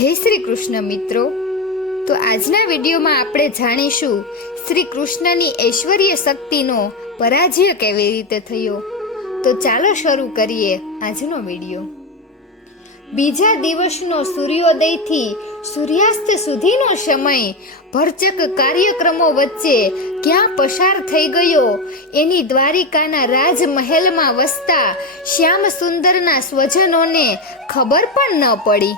જય શ્રી કૃષ્ણ મિત્રો। તો આજના વિડીયોમાં આપણે જાણીશું શ્રી કૃષ્ણની ઐશ્વર્ય શક્તિનો પરાજય કેવી રીતે થયો। તો ચાલો શરૂ કરીએ આજનો વિડીયો। બીજા દિવસનો સૂર્યોદયથી સૂર્યાસ્ત સુધીનો સમય ભરચક કાર્યક્રમો વચ્ચે ક્યાં પસાર થઈ ગયો એની દ્વારિકાના રાજમહેલમાં વસતા શ્યામ સુંદરના સ્વજનોને ખબર પણ ન પડી।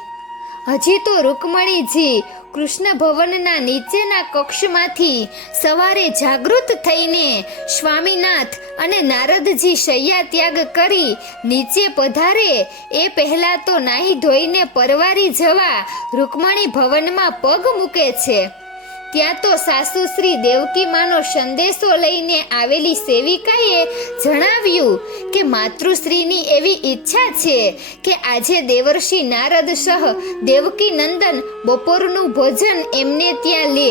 હજી તો રૂકમણીજી કૃષ્ણ ભવનના નીચેના કક્ષમાંથી સવારે જાગૃત થઈને સ્વામીનાથ અને નારદજી શૈયા ત્યાગ કરી નીચે પધારે એ પહેલા તો નાહી ધોઈને પરવારી જવા રૂકમણી ભવનમાં પગ મૂકે છે। ત્યાં તો સાસુ શ્રી દેવકી માનો સંદેશો લઈને આવેલી સેવિકાએ જણાવ્યું કે માતૃશ્રીની એવી ઈચ્છા છે કે આજે દેવર્ષિ નારદ સહ દેવકી નંદન બપોરનું ભોજન એમને ત્યાં લે,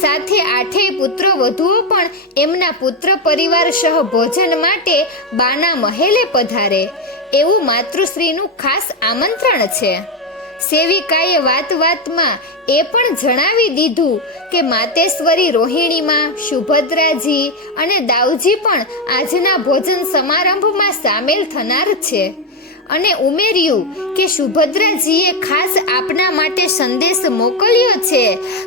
સાથે 8 પુત્ર વધુઓ પણ એમના પુત્ર પરિવાર સહ ભોજન માટે બાના મહેલે પધારે એવું માતૃશ્રીનું ખાસ આમંત્રણ છે। સેવિકાએ વાતમાં એ પણ જણાવી દીધું કે માતેશ્વરી રોહિણીમાં સુભદ્રાજી અને દાઉજી પણ આજના ભોજન સમારંભમાં સામેલ થનાર છે અને ઉમેર્યું કે સુભદ્રાજીએ ખાસ આપના માટે સંદેશ મોકલ્યો છે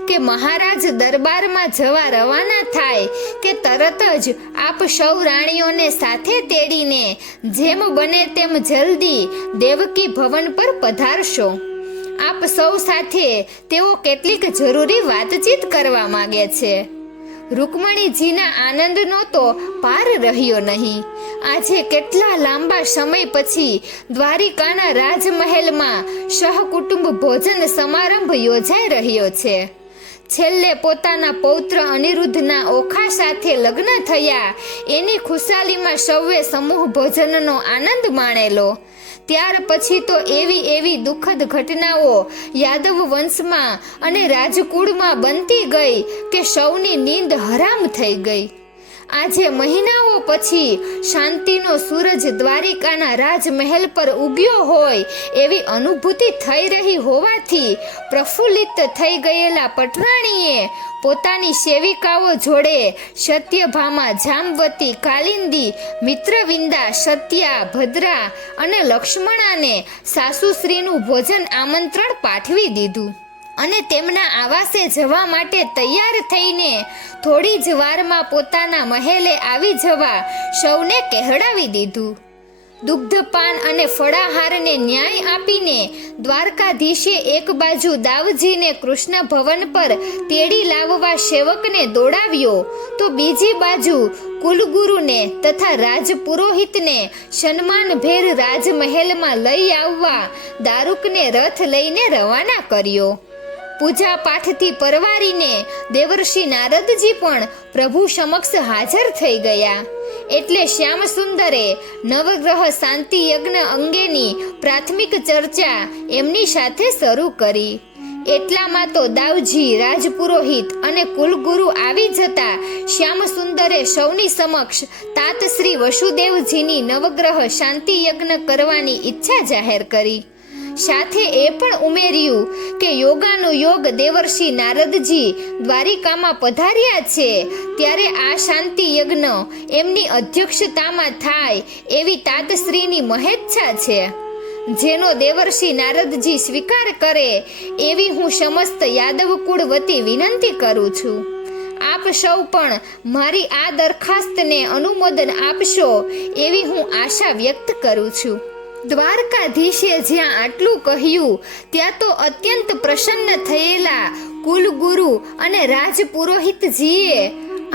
કે મહારાજ દરબારમાં જવા રવાના થાય કે તરત જ આપ સૌ રાણીઓને સાથે તેડીને જેમ બને તેમ જલ્દી દેવકી ભવન પર પધારશો। આપ સૌ સાથે તેઓ કેટલીક જરૂરી વાતચીત કરવા માંગે છે। રૂકમણીજીના આનંદનો તો પાર રહ્યો નહીં। આજે કેટલા લાંબા સમય પછી દ્વારિકાના રાજમહેલમાં સહકુટુંબ ભોજન સમારંભ યોજાઈ રહ્યો છે। છેલ્લે પોતાના પૌત્ર અનિરુદ્ધના ઓખા સાથે લગ્ન થયા એની ખુશાલીમાં સૌએ સમૂહ ભોજનનો આનંદ માણેલો। ત્યાર પછી તો એવી દુઃખદ ઘટનાઓ યાદવ વંશમાં અને રાજકુળમાં બનતી ગઈ કે સૌની નીંદ હરામ થઈ ગઈ। આજે મહિનાઓ પછી શાંતિનો સૂરજ દ્વારિકાના રાજમહેલ પર ઉગ્યો હોય એવી અનુભૂતિ થઈ રહી હોવાથી પ્રફુલ્લિત થઈ ગયેલા પટરાણીએ પોતાની સેવિકાઓ જોડે સત્યભામા, જામવતી, કાલિંદી, મિત્રવિંદા, સત્યા, ભદ્રા અને લક્ષ્મણાને સાસુશ્રીનું ભોજન આમંત્રણ પાઠવી દીધું અને તેમના આવાસે જવા માટે તૈયાર થઈને થોડી જ વારમાં પોતાના મહેલે આવી જવા સૌને કહેવડાવી દીધું। દુગ્ધપાન અને ફળાહારને ન્યાય આપીને દ્વારકાધીશે એક બાજુ દાવજીને કૃષ્ણ ભવન પર તેડી લાવવા સેવકને દોડાવ્યો તો બીજી બાજુ કુલગુરુને તથા રાજપુરોહિતને સન્માનભેર રાજમહેલમાં લઈ આવવા દારૂકને રથ લઈને રવાના કર્યો। પૂજા પાઠથી પરવારીને દેવર્ષિ નારદજી પણ પ્રભુ સમક્ષ હાજર થઈ ગયા એટલે શ્યામ સુંદરે નવગ્રહ શાંતિ યજ્ઞ અંગેની પ્રાથમિક ચર્ચા એમની સાથે શરૂ કરી। એટલામાં તો દાવજી, રાજપુરોહિત અને કુલગુરુ આવી જતા શ્યામ સુંદરે સૌની સમક્ષ તાત શ્રી વસુદેવજીની નવગ્રહ શાંતિ યજ્ઞ કરવાની ઈચ્છા જાહેર કરી। સાથે એ પણ ઉમેર્યું કે યોગાનુયોગ દેવર્ષિ નારદજી દ્વારિકામાં પધાર્યા છે ત્યારે આ શાંતિ યજ્ઞ એમની અધ્યક્ષતામાં થાય એવી તાતશ્રીની મહેચ્છા છે, જેનો દેવર્ષિ નારદજી સ્વીકાર કરે એવી હું સમસ્ત યાદવ કુળ વતી વિનંતી કરું છું। આપ સૌ પણ મારી આ દરખાસ્તને અનુમોદન આપશો એવી હું આશા વ્યક્ત કરું છું। દ્વારકાધીશે જ્યાં આટલું કહ્યું ત્યાં તો અત્યંત પ્રસન્ન થયેલા કુલગુરુ અને રાજપુરોહિતજીએ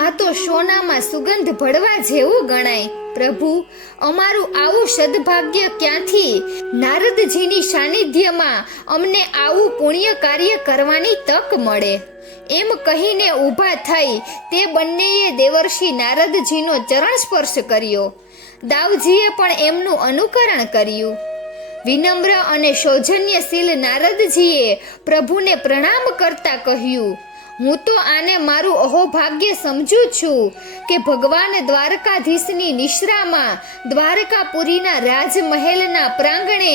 આ તો સોનામાં સુગંધ ભળવા જેવું ગણાય। પ્રભુ, અમારું આવું સદભાગ્ય ક્યાંથી? નારદજીની સાનિધ્યમાં અમને આવું પુણ્ય કાર્ય કરવાની તક મળે એમ કહીને ઊભા થઈ તે બંનેએ દેવર્ષિ નારદજીનો ચરણ સ્પર્શ કર્યો। દાવજીએ પણ એમનું અનુકરણ કર્યું। વિનમ્ર અને સૌજન્યશીલ નારદજીએ પ્રભુને પ્રણામ કરતા કહ્યું, હું તો આને મારું અહોભાગ્ય સમજું છું કે ભગવાન દ્વારકાધીશની નિશ્રામાં દ્વારકાપુરીના રાજમહેલના પ્રાંગણે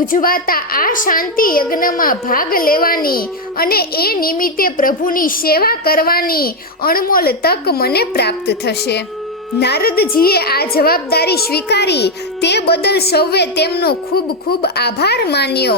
ઉજવાતા આ શાંતિ યજ્ઞમાં ભાગ લેવાની અને એ નિમિત્તે પ્રભુની સેવા કરવાની અણમોલ તક મને પ્રાપ્ત થશે. નારદજીએ આ જવાબદારી સ્વીકારી તે બદલ સૌએ તેમનો ખૂબ ખૂબ આભાર માન્યો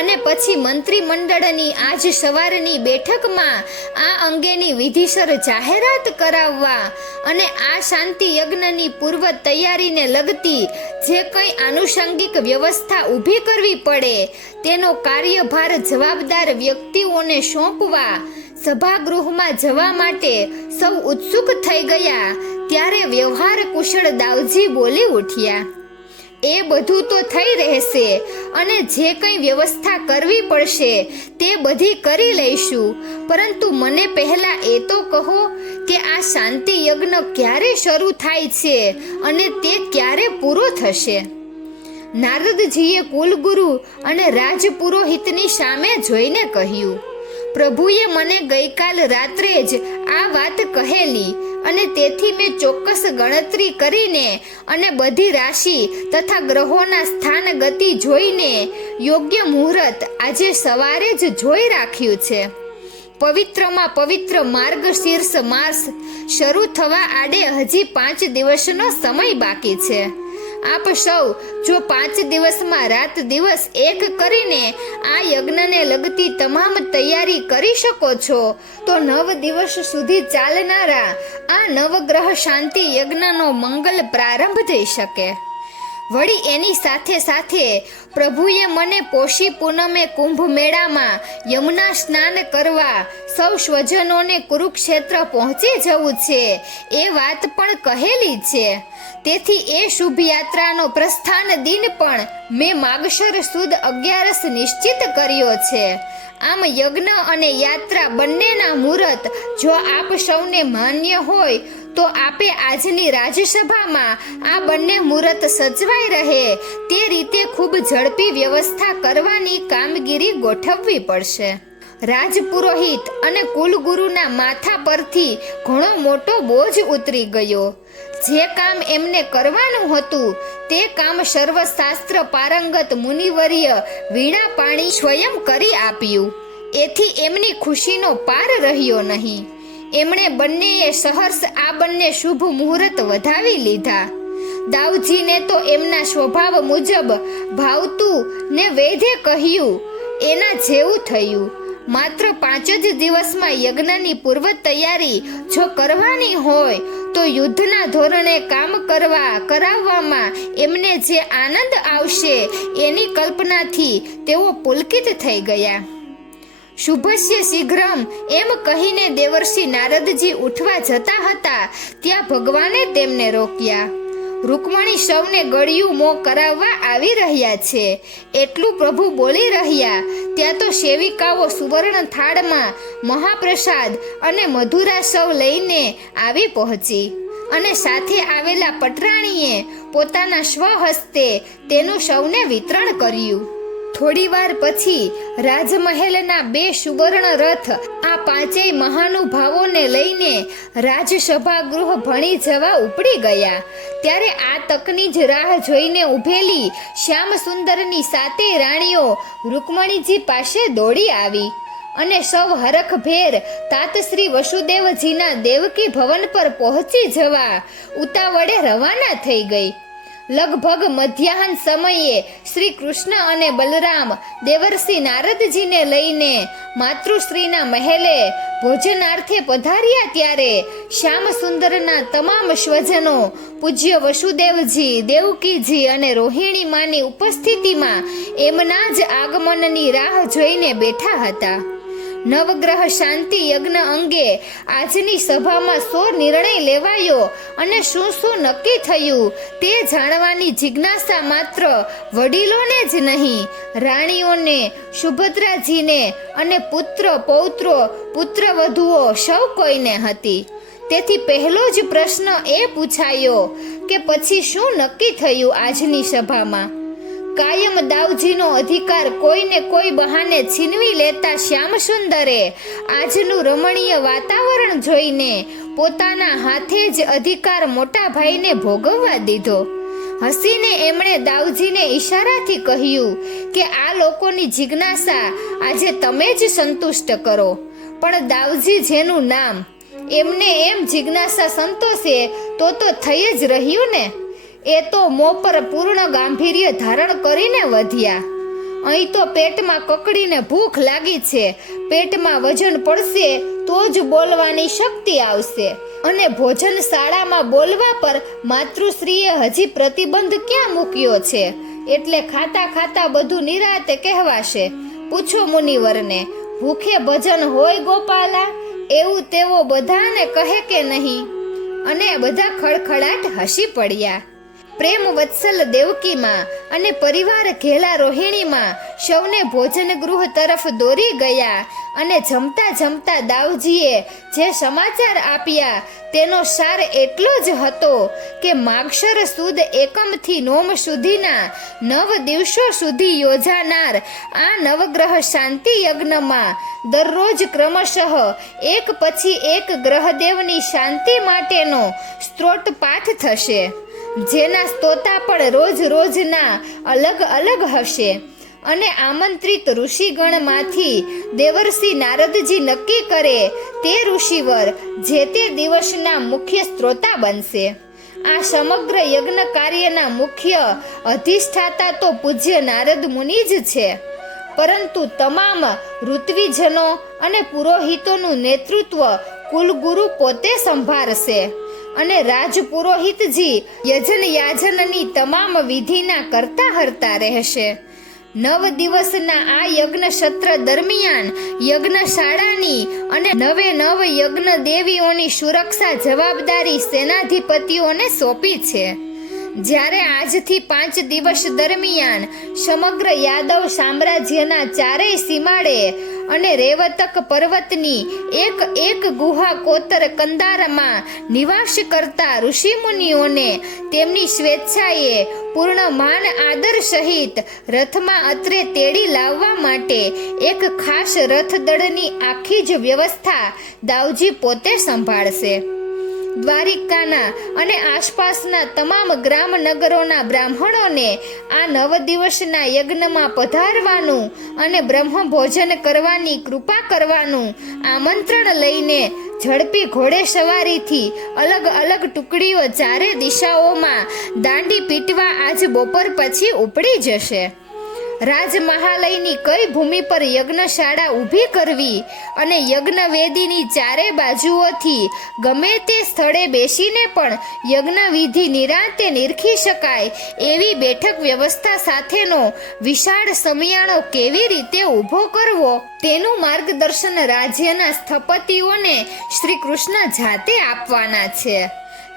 અને પછી મંત્રીમંડળની આજ સવારની બેઠકમાં આ અંગેની વિધિસર જાહેરાત કરાવવા અને આ શાંતિ યજ્ઞની પૂર્વ તૈયારીને લગતી જે કંઈ આનુષંગિક વ્યવસ્થા ઊભી કરવી પડે તેનો કાર્યભાર જવાબદાર વ્યક્તિઓને સોંપવા સભાગૃહમાં જવા માટે સૌ ઉત્સુક થઈ ગયા. ત્યારે વ્યવહાર કુશળ દાવજી બોલી ઉઠ્યા, એ બધું તો થઈ રહેશે અને જે કંઈ વ્યવસ્થા કરવી પડશે તે બધી કરી લઈશું, પરંતુ મને પહેલા એ તો કહો કે આ શાંતિ યજ્ઞ ક્યારે શરૂ થાય છે અને તે ક્યારે પૂરો થશે? નારદજીએ કુલગુરુ અને રાજપુરોહિતની સામે જોઈને કહ્યું, પ્રભુએ મને ગઈકાલ રાત્રે જ આ વાત કહેલી અને તેથી મેં ચોક્કસ ગણતરી કરીને અને બધી રાશિ તથા ગ્રહોના સ્થાન ગતિ જોઈને યોગ્ય મુહૂર્ત આજે સવારે જ જોઈ રાખ્યું છે. પવિત્રમાં પવિત્ર માર્ગશીર્ષ માસ શરૂ થવા આડે હજી 5 દિવસનો સમય બાકી છે. આપ સૌ જો 5 દિવસમાં રાત દિવસ એક કરીને આ યજ્ઞને લગતી તમામ તૈયારી કરી શકો છો તો 9 દિવસ સુધી ચાલનારા આ નવગ્રહ શાંતિ યજ્ઞનો મંગલ પ્રારંભ થઈ શકે. વળી એની સાથે સાથે પ્રભુએ મને પોષી પૂનમે કુંભ મેળામાં યમુના સ્નાન કરવા સૌ સ્વજનોને કુરુક્ષેત્ર પહોંચી જવું છે એ વાત પણ કહેલી છે. તેથી એ શુભ યાત્રાનો પ્રસ્થાન દિન પણ મેં માગશર સુદ 11 નિશ્ચિત કર્યો છે. આમ યજ્ઞ અને યાત્રા બંનેના મુહૂર્ત જો આપ સૌને માન્ય હોય તો આપે આજની રાજસભામાં આ બંને મુહૂર્ત સચવાઈ રહે તે રીતે ખૂબ ઝડપી વ્યવસ્થા કરવાની કામગીરી ગોઠવવી પડશે. રાજપુરોહિત અને કુલગુરુના માથા પરથી ઘણો મોટો બોજ ઉતરી ગયો. જે કામ એમને કરવાનું હતું તે કામ સર્વશાસ્ત્ર પારંગત મુનિવર્ય વીણા પાણી સ્વયં કરી આપ્યું. એથી એમની ખુશીનો પાર રહ્યો નહીં. એમણે બંનેએ સહર્ષ આ બંને શુભ મુહૂર્ત વધાવી લીધા. દાવજીને તો એમના સ્વભાવ મુજબ ભાવતું ને વૈધે કહ્યું એના જેવું થયું. માત્ર 5 જ દિવસમાં યજ્ઞની પૂર્વ તૈયારી જો કરવાની હોય તો યુદ્ધના ધોરણે કામ કરાવવામાં એમને જે આનંદ આવશે એની કલ્પનાથી તેઓ પુલકિત થઈ ગયા. શુભસ્ય શીઘ્રમ એમ કહીને દેવર્ષિ નારદજી ઉઠવા જતા હતા ત્યાં ભગવાને તેમને રોક્યા. રૂકમણી સૌને ગળ્યું મોં કરાવવા આવી રહ્યા છે એટલું પ્રભુ બોલી રહ્યા ત્યાં તો સેવિકાઓ સુવર્ણ થાળમાં મહાપ્રસાદ અને મધુરા સૌ લઈને આવી પહોંચી અને સાથે આવેલા પટરાણીએ પોતાના સ્વહસ્તે તેનું સૌને વિતરણ કર્યું. થોડી વાર પછી રાજમહેલના 2 સુવર્ણ રથ આ 5 મહાનુભાવોને લઈને રાજસભા ગૃહ ભણી જવા ઉપડી ગયા. ત્યારે આ તકની જ રાહ જોઈને ઊભેલી શ્યામ સુંદરની 7 રાણીઓ રૂકમણીજી પાસે દોડી આવી અને સૌ હરખભેર તાત શ્રી વસુદેવજીના દેવકી ભવન પર પહોંચી જવા ઉતાવળે રવાના થઈ ગઈ. લગભગ મધ્યાહન સમયે શ્રી કૃષ્ણ અને બલરામ દેવર્ષિ નારદજીને લઈને માતૃશ્રીના મહેલે ભોજનાર્થે પધાર્યા ત્યારે શ્યામ સુંદરના તમામ સ્વજનો પૂજ્ય વસુદેવજી, દેવકીજી અને રોહિણી માની ઉપસ્થિતિમાં એમના જ આગમનની રાહ જોઈને બેઠા હતા. નવગ્રહ શાંતિ યજ્ઞ અંગે આજની સભામાં શો નિર્ણય લેવાયો અને શું શું નક્કી થયું તે જાણવાની જિજ્ઞાસા માત્ર વડીલોને જ નહીં, રાણીઓને, સુભદ્રાજીને અને પુત્ર પૌત્રો પુત્રવધુઓ સૌ કોઈને હતી. તેથી પહેલો જ પ્રશ્ન એ પૂછાયો કે પછી શું નક્કી થયું આજની સભામાં? કાયમ દાઉજીનો અધિકાર કોઈને કોઈ બહાને છીનવી લેતા શ્યામસુંદરે આજનું રમણીય વાતાવરણ જોઈને પોતાના હાથે જ અધિકાર મોટા ભાઈને ભોગવવા દીધો. હસીને એમણે દાઉજીને ઈશારાથી કહ્યું કે આ લોકોની જિજ્ઞાસા આજે તમે જ સંતુષ્ટ કરો. પણ દાઉજી જેનું નામ, એમને એમ જિજ્ઞાસા સંતોષે તો થઈ જ રહ્યું ને. એ તો મોં પર પૂર્ણ ગાંભીર્ય ધારણ કરીને વધ્યા. અહીં તો પેટમાં કકડીને ભૂખ લાગી છે. પેટમાં વજન પડશે તો જ બોલવાની શક્તિ આવશે. અને ભોજન શાળામાં બોલવા પર માતૃશ્રીએ હજી પ્રતિબંધ ક્યાં મૂક્યો છે? એટલે ખાતા ખાતા બધું નિરાતે કહેવાશે. પૂછો મુનિવરને, ભૂખે ભજન હોય ગોપાલા? એવું તેવો બધાને કહે કે નહીં? અને બધા ખડખડાટ હસી પડ્યા. પ્રેમ વત્સલ દેવકીમાં અને પરિવાર ઘેલા રોહિણીમાં સૌને ભોજન ગૃહ તરફ દોરી ગયા. અને જમતા જમતા દાઉજીએ જે સમાચાર આપ્યા તેનો સાર એટલો જ હતો કે માગશર સુદ એકમથી નોમ સુધીના 9 દિવસો સુધી યોજાનાર આ નવગ્રહ શાંતિ યજ્ઞમાં દરરોજ ક્રમશઃ એક પછી એક ગ્રહદેવની શાંતિ માટેનો સ્ત્રોત પાઠ થશે, જેના સ્તોતા પણ રોજ રોજના અલગ અલગ હશે. અને આમંત્રિત ઋષિગણમાંથી દેવર્ષિ નારદજી નક્કી કરે તે ઋષિવર જે તે દિવસના મુખ્ય સ્ત્રોતા બનશે. આ સમગ્ર યજ્ઞ કાર્યના મુખ્ય અધિષ્ઠાતા તો પૂજ્ય નારદ મુનિ જ છે, પરંતુ તમામ ઋત્વિજનો અને પુરોહિતોનું નેતૃત્વ કુલગુરુ પોતે સંભાળશે. અને રાજપુરોહિતજી યજન યાજનની તમામ વિધિના કરતા હરતા રહેશે. 9 દિવસના આ યજ્ઞ સત્ર દરમિયાન યજ્ઞશાળાની અને 9 યજ્ઞ દેવીઓની સુરક્ષા જવાબદારી સેનાધિપતિઓને સોંપી છે. જ્યારે આજથી 5 દિવસ દરમિયાન સમગ્ર યાદવ સામ્રાજ્યના ચારેય સીમાડે અને રેવતક પર્વતની એક ગુહા કોતર કંદારમાં નિવાસ કરતા ઋષિમુનિઓને તેમની સ્વેચ્છાએ પૂર્ણ માન આદર સહિત રથમાં અત્રે તેડી લાવવા માટે એક ખાસ રથદળની આખી જ વ્યવસ્થા દાઉજી પોતે સંભાળશે. દ્વારિકાના અને આસપાસના તમામ ગ્રામ નગરોના બ્રાહ્મણોને આ 9 દિવસના યજ્ઞમાં પધારવાનું અને બ્રહ્મ ભોજન કરવાની કૃપા કરવાનું આમંત્રણ લઈને ઝડપી ઘોડે સવારીથી અલગ અલગ ટુકડીઓ ચારે દિશાઓમાં દાંડી પીટવા આજ બપોર પછી ઉપડી જશે. રાજમહાલયની કઈ ભૂમિ પર યજ્ઞશાળા ઊભી કરવી અને યજ્ઞવેદીની ચારે બાજુઓથી ગમે તે સ્થળે બેસીને પણ યજ્ઞવિધિ નિરાંતે નિરખી શકાય એવી બેઠક વ્યવસ્થા સાથેનો વિશાળ સમિયાણો કેવી રીતે ઊભો કરવો તેનું માર્ગદર્શન રાજ્યના સ્થપતિઓને શ્રી કૃષ્ણ જાતે આપવાના છે.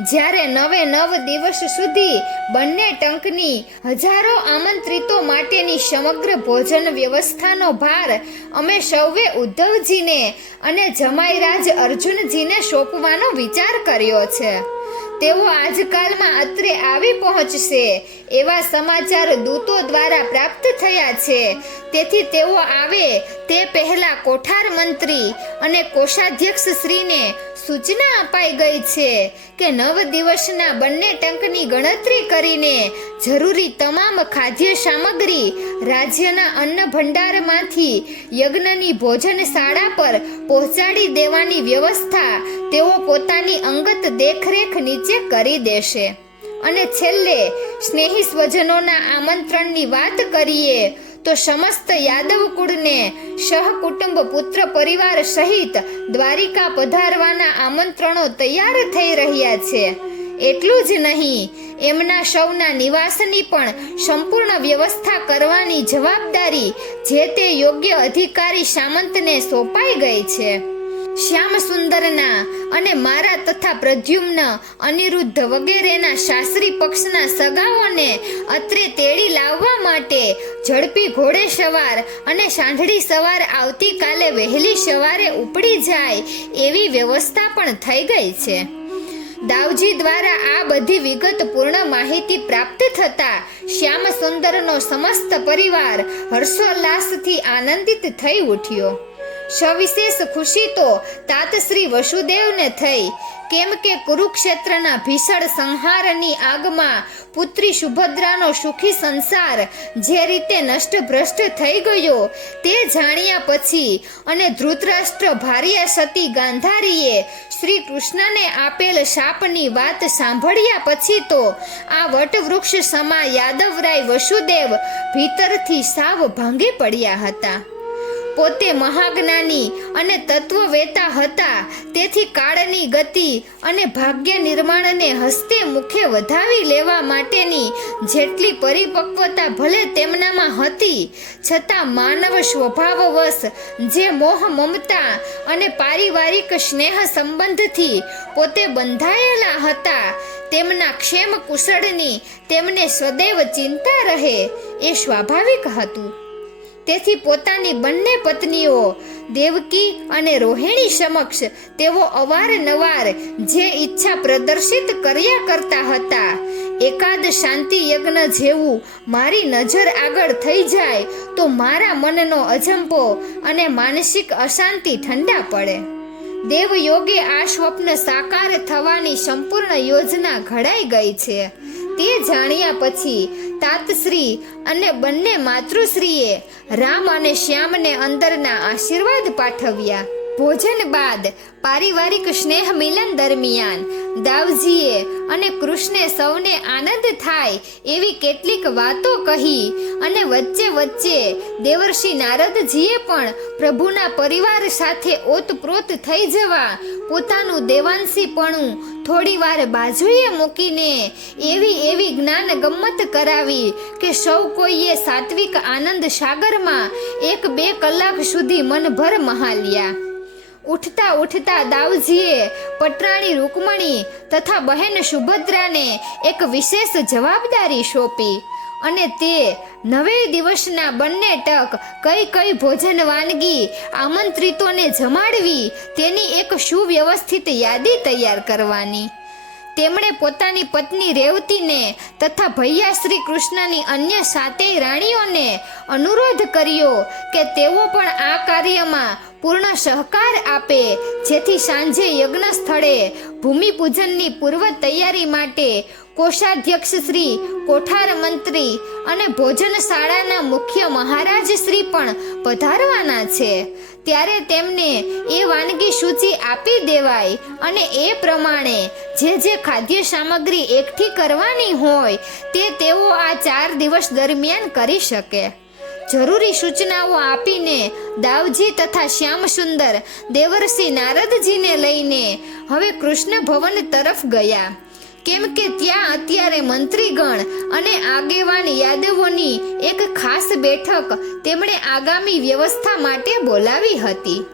જ્યારે 9 દિવસ સુધી બંને ટંકની હજારો આમંત્રિતો માટેની સમગ્ર ભોજન વ્યવસ્થાનો ભાર અમે સૌએ ઉદ્ધવજીને અને જમાઈરાજ અર્જુનજીને સોંપવાનો વિચાર કર્યો છે. તેઓ આજકાલમાં અત્રે આવી પહોંચશે એવા સમાચાર દૂતો દ્વારા પ્રાપ્ત થયા છે. તેથી તેઓ આવે તે પહેલા કોઠાર મંત્રી અને કોષાધ્યક્ષ શ્રીને સૂચના અપાઈ ગઈ છે કે 9 દિવસના બંને ટંકની ગણતરી કરીને જરૂરી તમામ ખાદ્ય સામગ્રી રાજ્યના અન્ન ભંડારમાંથી યજ્ઞની ભોજનશાળા પર પહોંચાડી દેવાની વ્યવસ્થા તેઓ પોતાની અંગત દેખરેખ નીચે કરી દેશે. અને છેલ્લે સ્નેહી સ્વજનોના આમંત્રણની વાત કરીએ તો સમસ્ત યાદવ કુળને સહકુટુંબ પુત્ર પરિવાર સહિત દ્વારિકા પધારવાના આમંત્રણો તૈયાર થઈ રહ્યા છે. એટલું જ નહીં, એમના સૌના નિવાસની પણ સંપૂર્ણ વ્યવસ્થા કરવાની જવાબદારી જે તે યોગ્ય અધિકારી સામંતને સોંપાઈ ગઈ છે. શ્યામ સુંદરના અને મારા તથા પ્રદ્યુમ્ન, અનિરુદ્ધ વગેરેના શાસ્ત્રી પક્ષના સગાઓને અત્રે તેડી લાવવા માટે ઝડપી ઘોડે સવાર અને સાંઢળી સવાર આવતીકાલે વહેલી સવારે ઉપડી જાય એવી વ્યવસ્થા પણ થઈ ગઈ છે. દાવજી દ્વારા આ બધી વિગત પૂર્ણ માહિતી પ્રાપ્ત થતા શ્યામ સુંદરનો સમસ્ત પરિવાર હર્ષોલ્લાસથી આનંદિત થઈ ઉઠ્યો. સવિશેષ ખુશી તો તાત શ્રી વસુદેવને થઈ, કેમ કે કુરુક્ષેત્રના ભીષણ સંહારની આગમાં પુત્રી સુભદ્રાનો સુખી સંસાર જે રીતે નષ્ટભ્રષ્ટ થઈ ગયો તે જાણ્યા પછી અને ધૃતરાષ્ટ્ર ભાર્યા સતી ગાંધારીએ શ્રી કૃષ્ણને આપેલ શાપની વાત સાંભળ્યા પછી તો આ વટવૃક્ષ સમા યાદવરાય વસુદેવ ભીતરથી સાવ ભાંગી પડ્યા હતા. પોતે મહાજ્ઞાની અને તત્વવેતા હતા, તેથી કાળની ગતિ અને ભાગ્ય નિર્માણને હસ્તે મુખે વધાવી લેવા માટેની જેટલી પરિપક્વતા ભલે તેમનામાં હતી, છતાં માનવ સ્વભાવવશ જે મોહ મમતા અને પારિવારિક સ્નેહ સંબંધથી પોતે બંધાયેલા હતા, તેમના ક્ષેમ કુશળની તેમને સદૈવ ચિંતા રહે એ સ્વાભાવિક હતું. તેથી પોતાની બંને પત્નીઓ દેવકી અને રોહિણી સમક્ષ તેઓ અવારનવાર જે ઈચ્છા પ્રદર્શિત કર્યા કરતા હતા, એકાદ શાંતિ યજ્ઞ જેવું મારી નજર આગળ થઈ જાય તો મારા મનનો અજંપો અને માનસિક અશાંતિ ઠંડા પડે. દેવયોગે આ સ્વપ્ન સાકાર થવાની સંપૂર્ણ યોજના ઘડાઈ ગઈ છે. તે જાણ્યા પછી તાતશ્રી અને બંને માતૃશ્રીએ રામ અને શ્યામને અંદરના આશીર્વાદ પાઠવ્યા. ભોજન બાદ પારિવારિક સ્નેહ મિલન દરમિયાન દાવજીએ અને કૃષ્ણે સૌને આનંદ થાય એવી કેટલીક વાતો કહી અને વચ્ચે વચ્ચે દેવર્ષિ નારદજીએ પણ પ્રભુના પરિવાર સાથે ઓતપ્રોત થઈ જવા પોતાનું દેવાંશીપણું થોડીવાર બાજુએ મૂકીને એવી જ્ઞાન ગમ્મત કરાવી કે સૌ કોઈએ સાત્વિક આનંદ સાગરમાં 1-2 કલાક સુધી મનભર મહાલ્યા. ઉઠતા દાવજીએ પટરાણી રૂકમણી તથા બહેન સુભદ્રાને એક વિશેષ જવાબદારી સોંપી અને તે 9 દિવસના બંને ટક કઈ ભોજન વાનગી આમંત્રિતોને જમાડવી તેની એક સુવ્યવસ્થિત યાદી તૈયાર કરવાની. તેમણે પોતાની પત્ની રેવતીને તથા ભૈયા શ્રી કૃષ્ણની અન્ય 7 રાણીઓને અનુરોધ કર્યો કે તેઓ પણ આ કાર્યમાં પૂર્ણ સહકાર આપે, જેથી સાંજે યજ્ઞ સ્થળે ભૂમિપૂજનની પૂર્વ તૈયારી માટે કોષાધ્યક્ષ શ્રી, કોઠાર મંત્રી અને ભોજનશાળાના મુખ્ય મહારાજ શ્રી પણ પધારવાના છે. ત્યારે તેમને એ વાનગી સૂચિ આપી દેવાય અને એ પ્રમાણે જે ખાદ્ય સામગ્રી એકઠી કરવાની હોય તે તેઓ આ 4 દિવસ દરમિયાન કરી શકે. જરૂરી સૂચનાઓ આપીને દાવજી તથા શ્યામસુંદર દેવર્ષિ નારદજીને લઈને હવે કૃષ્ણ ભવન તરફ ગયા, કેમ કે ત્યાં અત્યારે મંત્રીગણ અને આગેવાન યાદવોની એક ખાસ બેઠક તેમણે આગામી વ્યવસ્થા માટે બોલાવી હતી.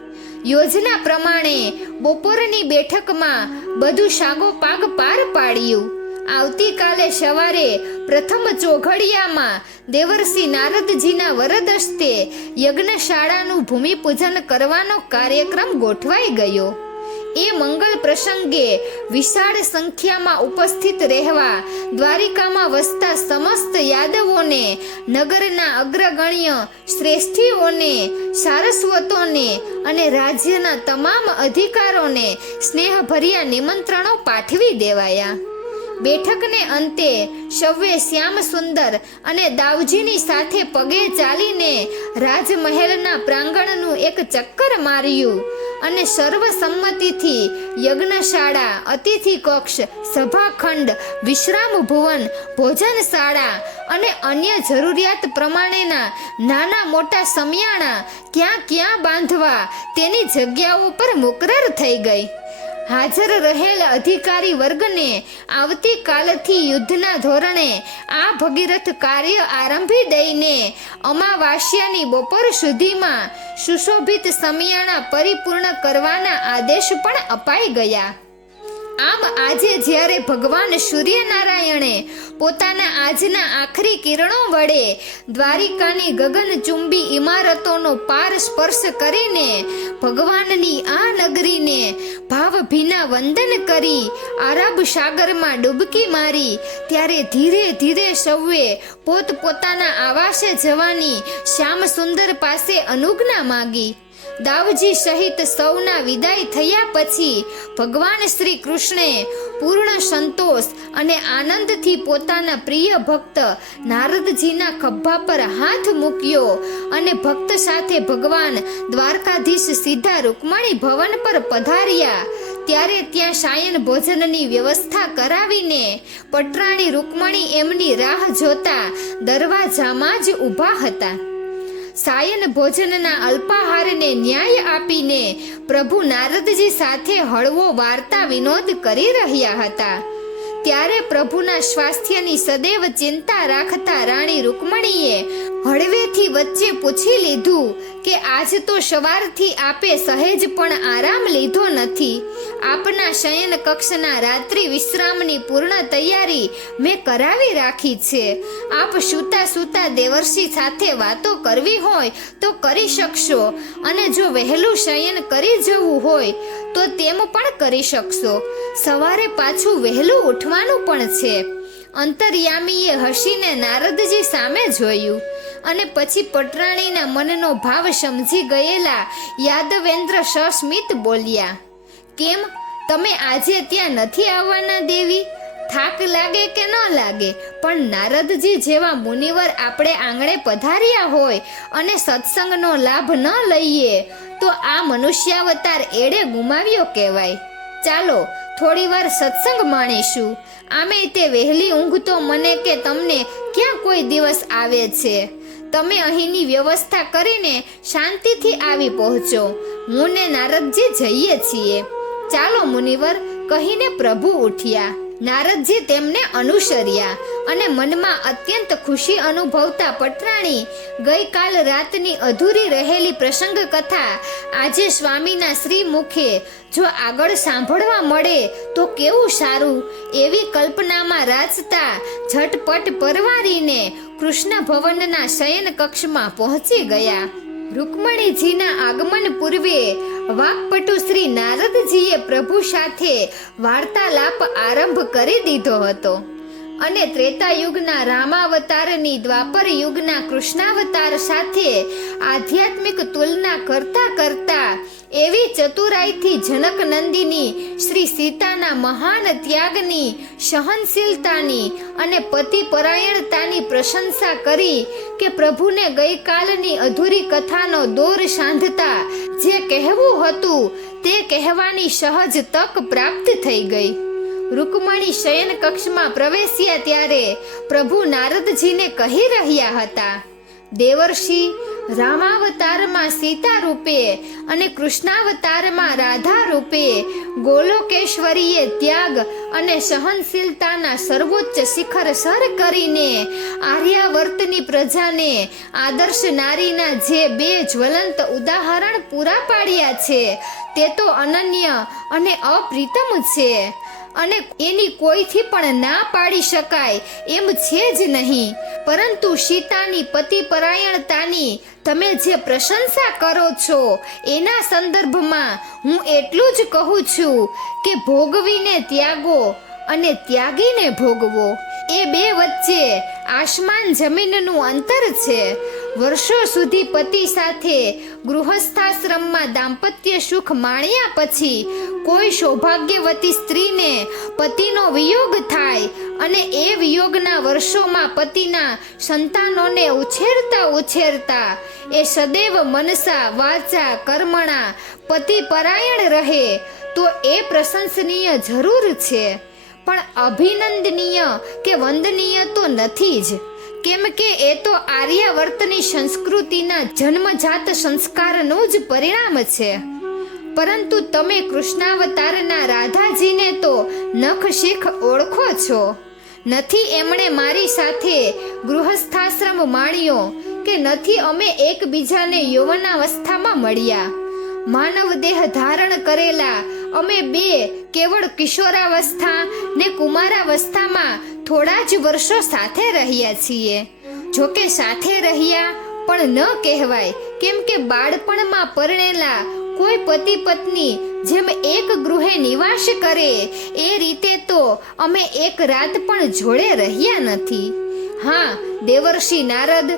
યોજના પ્રમાણે બપોરની બેઠકમાં બધું શાગોપાગ પાર પાડ્યું. આવતીકાલે સવારે પ્રથમ ચોઘડિયામાં દેવર્ષિ નારદજીના વરદસ્તે યજ્ઞશાળાનું ભૂમિપૂજન કરવાનો કાર્યક્રમ ગોઠવાઈ ગયો. એ મંગલ પ્રસંગે વિશાળ સંખ્યામાં ઉપસ્થિત રહેવા દ્વારિકામાં વસતા સમસ્ત યાદવોને, નગરના અગ્રગણ્ય શ્રેષ્ઠીઓને, સારસ્વતોને અને રાજ્યના તમામ અધિકારોને સ્નેહભર્યા નિમંત્રણો પાઠવી દેવાયા. બેઠકને અંતે સૌએ શ્યામસુંદર અને દાવજીની સાથે પગે ચાલીને રાજમહેલના પ્રાંગણનું એક ચક્કર માર્યું અને સર્વસંમતિથી યજ્ઞશાળા, અતિથિ કક્ષ, સભાખંડ, વિશ્રામ ભુવન, ભોજનશાળા અને અન્ય જરૂરિયાત પ્રમાણેના નાના મોટા સમિયાણા ક્યાં બાંધવા તેની જગ્યાઓ પર મુકરર થઈ ગઈ. હાજર રહેલ અધિકારી વર્ગને આવતીકાલથી યુદ્ધના ધોરણે આ ભગીરથ કાર્ય આરંભી દઈને અમાવાસ્યાની બપોર સુધીમાં સુશોભિત સમિયાણા પરિપૂર્ણ કરવાના આદેશ પણ અપાઈ ગયા. આમ આજે જ્યારે ભગવાન સૂર્યનારાયણે પોતાના આજના આખરી કિરણો વડે દ્વારિકાની ગગનચુંબી ઇમારતોનો પાર સ્પર્શ કરીને ભગવાનની આ નગરીને ભાવભીના વંદન કરી અરબ સાગરમાં ડૂબકી મારી, ત્યારે ધીરે ધીરે સૌએ પોતપોતાના આવાસે જવાની શ્યામ સુંદર પાસે અનુજ્ઞા માંગી. દાવજી સહિત સૌના વિદાય થયા પછી ભગવાન શ્રી કૃષ્ણે પૂર્ણ સંતોષ અને આનંદથી પોતાના પ્રિય ભક્ત નારદજીના ખભા પર હાથ મૂક્યો અને ભક્ત સાથે ભગવાન દ્વારકાધીશ સીધા રૂકમણી ભવન પર પધાર્યા. ત્યારે ત્યાં સાયન ભોજનની વ્યવસ્થા કરાવીને પટરાણી રૂકમણી એમની રાહ જોતા દરવાજામાં જ ઊભા હતા. સાયન ભોજનના અલ્પાહારને ન્યાય આપીને પ્રભુ નારદજી સાથે હળવો વાર્તા વિનોદ કરી રહ્યા હતા. ત્યારે પ્રભુના સ્વાસ્થ્યની સદૈવ ચિંતા રાખતા રાણી રૂકમણીએ હળવેથી વચ્ચે પૂછી લીધું કે આજ તો સવારથી આપે સહેજ પણ આરામ લીધો નથી. આપના શયન કક્ષના રાત્રિ વિશ્રામની પૂર્ણ તૈયારી મેં કરાવી રાખી છે. આપ સૂતા સૂતા દેવર્ષિ સાથે વાતો કરવી હોય તો કરી શકશો, અને જો વહેલું શયન કરી જવું હોય તો તેમ પણ કરી શકશો. સવારે પાછું વહેલું ઉઠવાનું પણ છે. અંતર્યામીએ હસીને નારદજી સામે જોયું અને પછી પટરાણીના મનનો ભાવ સમજી ગયેલા યાદવેન્દ્ર સસ્મિત બોલ્યા, કેમ તમે આજે ત્યાં નથી આવવાના દેવી? થાક લાગે કે ન લાગે, પણ નારદજી જેવા મુનિવર આપણે આંગણે પધાર્યા હોય અને સત્સંગનો લાભ ન લઈએ તો આ મનુષ્યાવતાર એડે ગુમાવ્યો કહેવાય. ચાલો થોડી વાર સત્સંગ માણીશું. આમે તે વહેલી ઊંઘ તો મને કે તમને ક્યાં કોઈ દિવસ આવે છે. તમે અહીંની વ્યવસ્થા કરીને શાંતિથી આવી પહોંચો. હું ને નારદજી જઈએ છીએ. ચાલો મુનિવર, કહીને પ્રભુ ઉઠ્યા. નારદજી તેમને અનુસર્યા અને મનમાં અત્યંત ખુશી અનુભવતા પટરાણી ગઈકાલ રાતની અધૂરી રહેલી પ્રસંગ કથા આજે સ્વામીના શ્રી મુખે જો આગળ સાંભળવા મળે તો કેવું સારું એવી કલ્પનામાં રાચતા ઝટપટ પરવારીને કૃષ્ણ ભવનના શયન કક્ષમાં પહોંચી ગયા. રૂકમણીજીના આગમન પૂર્વે વાકપટુ શ્રી નારદજીએ પ્રભુ સાથે વાર્તાલાપ આરંભ કરી દીધો હતો અને ત્રેતાયુગના રામાવતારની દ્વાપર યુગના કૃષ્ણાવતાર સાથે આધ્યાત્મિક તુલના કરતા કરતા એવી ચતુરાઈથી જનક નંદિની શ્રી સીતાના મહાન ત્યાગની, સહનશીલતાની અને પતિ પરાયણતાની પ્રશંસા કરી કે પ્રભુને ગઈકાલની અધૂરી કથાનો દોર સાંધતા જે કહેવું હતું તે કહેવાની સહજ તક પ્રાપ્ત થઈ ગઈ. રૂકમણી શયન કક્ષમાં પ્રવેશ્યા ત્યારે પ્રભુ નારદજીને કહી રહ્યા હતા, દેવર્ષિ, રામાવતારમાં સીતા રૂપે અને કૃષ્ણાવતારમાં રાધા રૂપે ગોલોકેશ્વરીએ ત્યાગ અને સહનશીલતાના સર્વોચ્ચ શિખર સર કરીને આર્યાવર્તની પ્રજાને આદર્શ નારીના જે બે જ્વલંત ઉદાહરણ પૂરા પાડ્યા છે તે તો અનન્ય અને અપ્રિતમ છે અને એની કોઈથી પણ ના પાડી શકાય એમ છે જ નહીં. પરંતુ સીતાની પતિ પરાયણતાની તમે જે પ્રશંસા કરો છો એના સંદર્ભમાં હું એટલું જ કહું છું કે ભોગવીને ત્યાગો અને ત્યાગીને ભોગવો એ બે વચ્ચે આસમાન જમીનનું અંતર છે. વર્ષો સુધી પતિ સાથે ગૃહસ્થાશ્રમમાં દાંપત્ય સુખ માણ્યા પછી કોઈ સૌભાગ્યવતી સ્ત્રીને પતિનો વિયોગ થાય અને એ વિયોગના વર્ષોમાં પતિના સંતાનોને ઉછેરતા એ સદૈવ મનસા વાચા કર્મણા પતિ પરાયણ રહે તો એ પ્રશંસનીય જરૂર છે, પણ અભિનંદનીય કે વંદનીય તો નથી જ. કેમ કે એ તો આર્યાવર્તની સંસ્કૃતિના જન્મજાત સંસ્કારનું જ પરિણામ છે. પરંતુ તમે કૃષ્ણાવતારના રાધાજીને તો નખ શીખ ઓળખો છો. નથી એમણે મારી સાથે ગૃહસ્થાશ્રમ માણ્યો કે નથી અમે એકબીજાને યૌવનાવસ્થામાં મળ્યા. માનવ દેહ ધારણ કરેલા અમે બે કેવળ કિશોરાવસ્થા ને કુમારાવસ્થામાં થોડા જ વર્ષો સાથે રહ્યા છીએ. જોકે સાથે રહ્યા પણ ન કહેવાય, કેમ કે બાળપણમાં પરણેલા કોઈ પતિ પત્ની જેમ એક ગૃહે નિવાસ કરે એ રીતે તો અમે એક રાત પણ જોડે રહ્યા નથી. હા, દેવર્ષિ નારદ,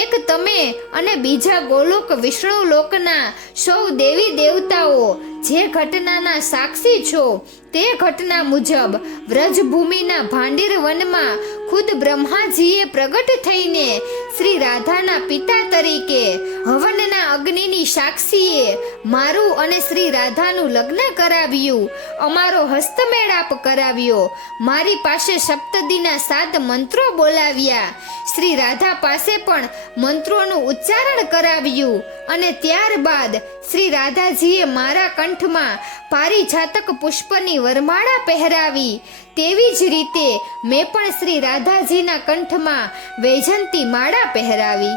એક તમે અને બીજા ગોલોક વિષ્ણુ લોકના સૌ દેવી દેવતાઓ જે ઘટનાના સાક્ષી છો તે ઘટના મુજબ વ્રજભૂમિના ભાંડીર વનમાં ખુદ બ્રહ્માજીએ પ્રગટ થઈને શ્રી રાધાના પિતા તરીકે હવનના અગ્નિની સાક્ષીએ મારું અને શ્રી રાધાનું લગ્ન કરાવ્યું, અમારો હસ્તમેળાપ કરાવ્યો, મારી પાસે સપ્તદીના 7 મંત્રો બોલાવ્યા, શ્રી રાધા પાસે પણ મંત્રોનું ઉચ્ચારણ કરાવ્યું અને ત્યારબાદ શ્રી રાધાજીએ મારા કંઠમાં પારિજાતક પુષ્પની વરમાળા પહેરાવી. તેવી જ રીતે મેં પણ શ્રી રાધાજીના કંઠમાં વૈજંતી માળા પહેરાવી.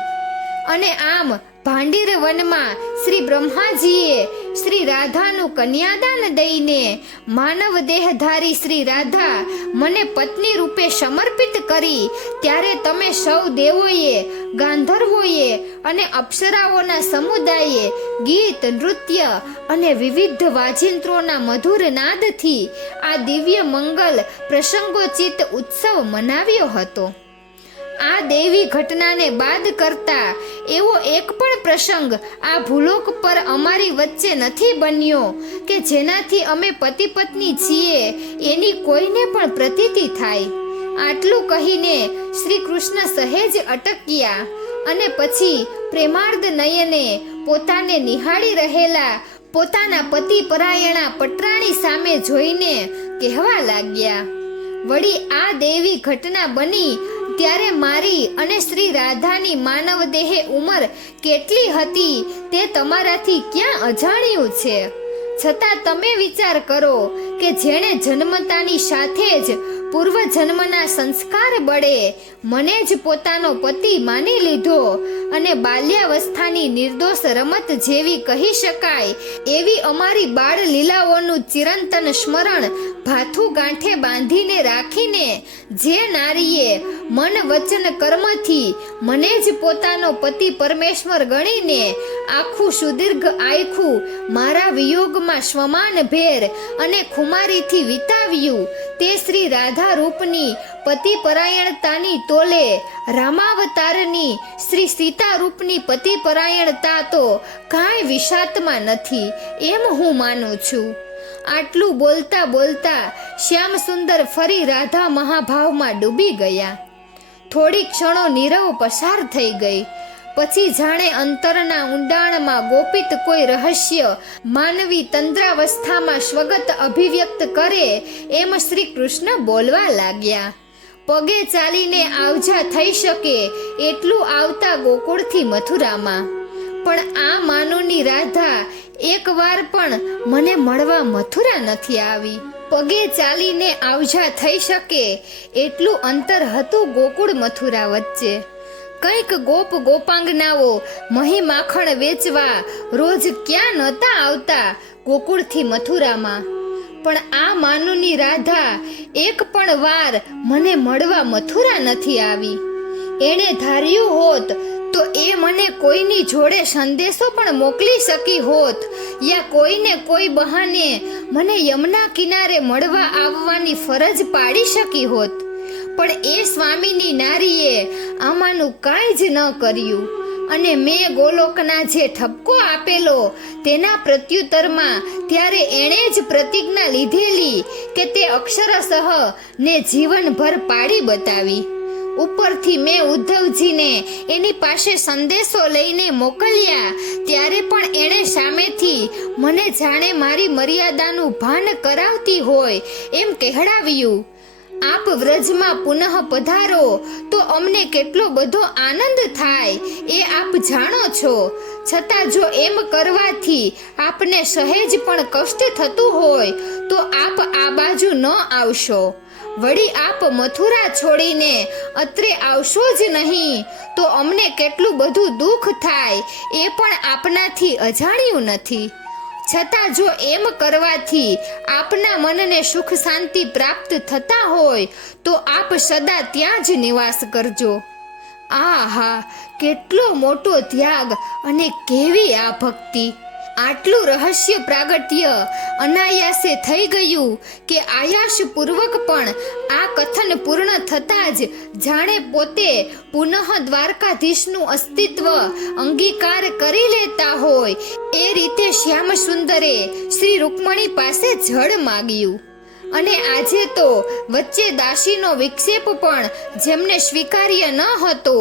અને આમ ભાંડીર વનમાં શ્રી બ્રહ્માજીએ શ્રી રાધાનું કન્યાદાન દઈને માનવ દેહધારી શ્રી રાધા મને પત્ની રૂપે સમર્પિત કરી ત્યારે તમે સૌ દેવોએ, ગાંધર્વોએ અને અપ્સરાઓના સમુદાયે ગીત, નૃત્ય અને વિવિધ વાજિંત્રોના મધુર નાદથી આ દિવ્ય મંગલ પ્રસંગોચિત ઉત્સવ મનાવ્યો હતો. આ દેવી ઘટનાને બાદ કરતા એવો એક પણ પ્રસંગ આ ભૂલોક પર અમારી વચ્ચે નથી બન્યો કે જેનાથી અમે પતિ પત્ની છીએ એની કોઈને પણ પ્રતીતિ થાય. આટલું કહીને શ્રી કૃષ્ણ સહેજ અટક્યા અને પછી પ્રેમાર્ધ નયને પોતાને નિહાળી રહેલા પોતાના પતિ પરાયણા પટરાણી સામે જોઈને કહેવા લાગ્યા, વળી આ દેવી ઘટના બની ત્યારે મારી અને શ્રી રાધાની માનવ દેહે ઉંમર કેટલી હતી તે તમારાથી ક્યાં અજાણ્યું છે. છતાં તમે વિચાર કરો કે જેણે જન્મતાની સાથે જ પૂર્વજન્મના સંસ્કાર બળે મને જ પોતાનો પતિ માની લીધો અને બાલ્યાવસ્થાની નિર્દોષ રમત જેવી કહી શકાય એવી અમારી બાળ લીલાઓનું ચિરંતન સ્મરણ ભાથું ગાંઠે બાંધીને રાખીને જે નારીએ મન વચન કર્મથી મને જ પોતાનો પતિ પરમેશ્વર ગણીને આખું સુદીર્ઘ આયખું મારા વિયોગમાં સ્વમાન ભેર અને ખુમારીથી વિતાવ્યું તે શ્રી રાધા રૂપની પતિ પરાયણતાની તોલે રામાવતારની શ્રી સીતા રૂપની પતિ પરાયણતા તો કાંઈ વિષાતમાં નથી એમ હું માનું છું. આટલું બોલતા બોલતા શ્યામ સુંદર ફરી રાધા મહાભાવમાં ડૂબી ગયા. થોડી ક્ષણો નીરવ પસાર થઈ ગઈ. પછી જાણે અંતરના ઊંડાણમાં ગોપિત કોઈ રહસ્ય માનવી તંદ્રાવસ્થામાં સ્વગત અભિવ્યક્ત કરે એમ શ્રી કૃષ્ણ બોલવા લાગ્યા. પગે ચાલીને આવજા થઈ શકે એટલું આવતા ગોકુળથી મથુરામાં. પણ આ માનુની રાધા એકવાર પણ મને મળવા મથુરા નથી આવી. પગે ચાલીને આવજા થઈ શકે એટલું અંતર હતું ગોકુળ મથુરા વચ્ચે. કંઈક ગોપ ગોપાંગનાઓ મહી માખણ વેચવા રોજ ક્યાં નહોતા આવતા ગોકુળથી મથુરામાં. પણ આ માનુની રાધા એક પણ વાર મને મળવા મથુરા નથી આવી. એણે ધાર્યું હોત તો એ મને કોઈની જોડે સંદેશો પણ મોકલી શકી હોત યા કોઈને કોઈ બહાને મને યમુના કિનારે મળવા આવવાની ફરજ પાડી શકી હોત. પણ એ સ્વામીની નારીએ આમાંનું કાંઈ જ ન કર્યું અને મેં ગોલોકના જે ઠપકો આપેલો તેના પ્રત્યુત્તરમાં ત્યારે એણે જ પ્રતિજ્ઞા લીધેલી કે તે અક્ષરશઃ ને જીવનભર પાડી બતાવી. ઉપરથી મેં ઉદ્ધવજીને એની પાસે સંદેશો લઈને મોકલ્યા ત્યારે પણ એણે સામેથી મને જાણે મારી મર્યાદાનું ભાન કરાવતી હોય એમ કહેડાવ્યું. આપ વ્રજમાં પુનઃ પધારો તો અમને કેટલો બધો આનંદ થાય એ આપ જાણો છો. છતાં જો એમ કરવાથી આપને સહેજ પણ કષ્ટ થતું હોય તો આપ આ બાજુ ન આવશો. વળી આપ મથુરા છોડીને અત્રે આવશો જ નહીં તો અમને કેટલું બધું દુઃખ થાય એ પણ આપનાથી અજાણ્યું નથી. છતાં જો એમ કરવાથી આપના મનને સુખ શાંતિ પ્રાપ્ત થતા હોય તો આપ સદા ત્યાં જ નિવાસ કરજો. આહા, કેટલો મોટો ત્યાગ અને કેવી આ ભક્તિ! આટલું રહસ્ય પ્રાગટ્ય અનાયાસે થઈ ગયું કે આયાસપૂર્વક પણ આ કથન પૂર્ણ થતાં જ જાણે પોતે પુનઃ દ્વારકાધીશનું અસ્તિત્વ અંગીકાર કરી લેતા હોય એ રીતે શ્યામ સુંદરે શ્રી રૂકમણી પાસે જળ માગ્યું. અને આજે તો વચ્ચે દાસીનો વિક્ષેપ પણ જેમને સ્વીકાર્ય ન હતો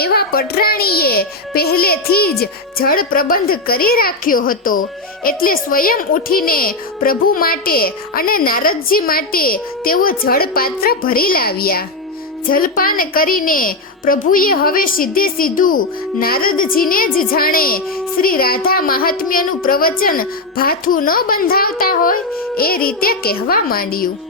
એવા પટરાણીએ પહેલેથી જ જળ પ્રબંધ કરી રાખ્યો હતો, એટલે સ્વયં ઉઠીને પ્રભુ માટે અને નારદજી માટે તેઓ જળ પાત્ર ભરી લાવ્યા. જલપાન કરીને પ્રભુએ હવે સીધે સીધું નારદજીને જ જાણે શ્રી રાધા મહાત્મ્યનું પ્રવચન ભાથું ન બંધાવતા હોય એ રીતે કહેવા માંડ્યું.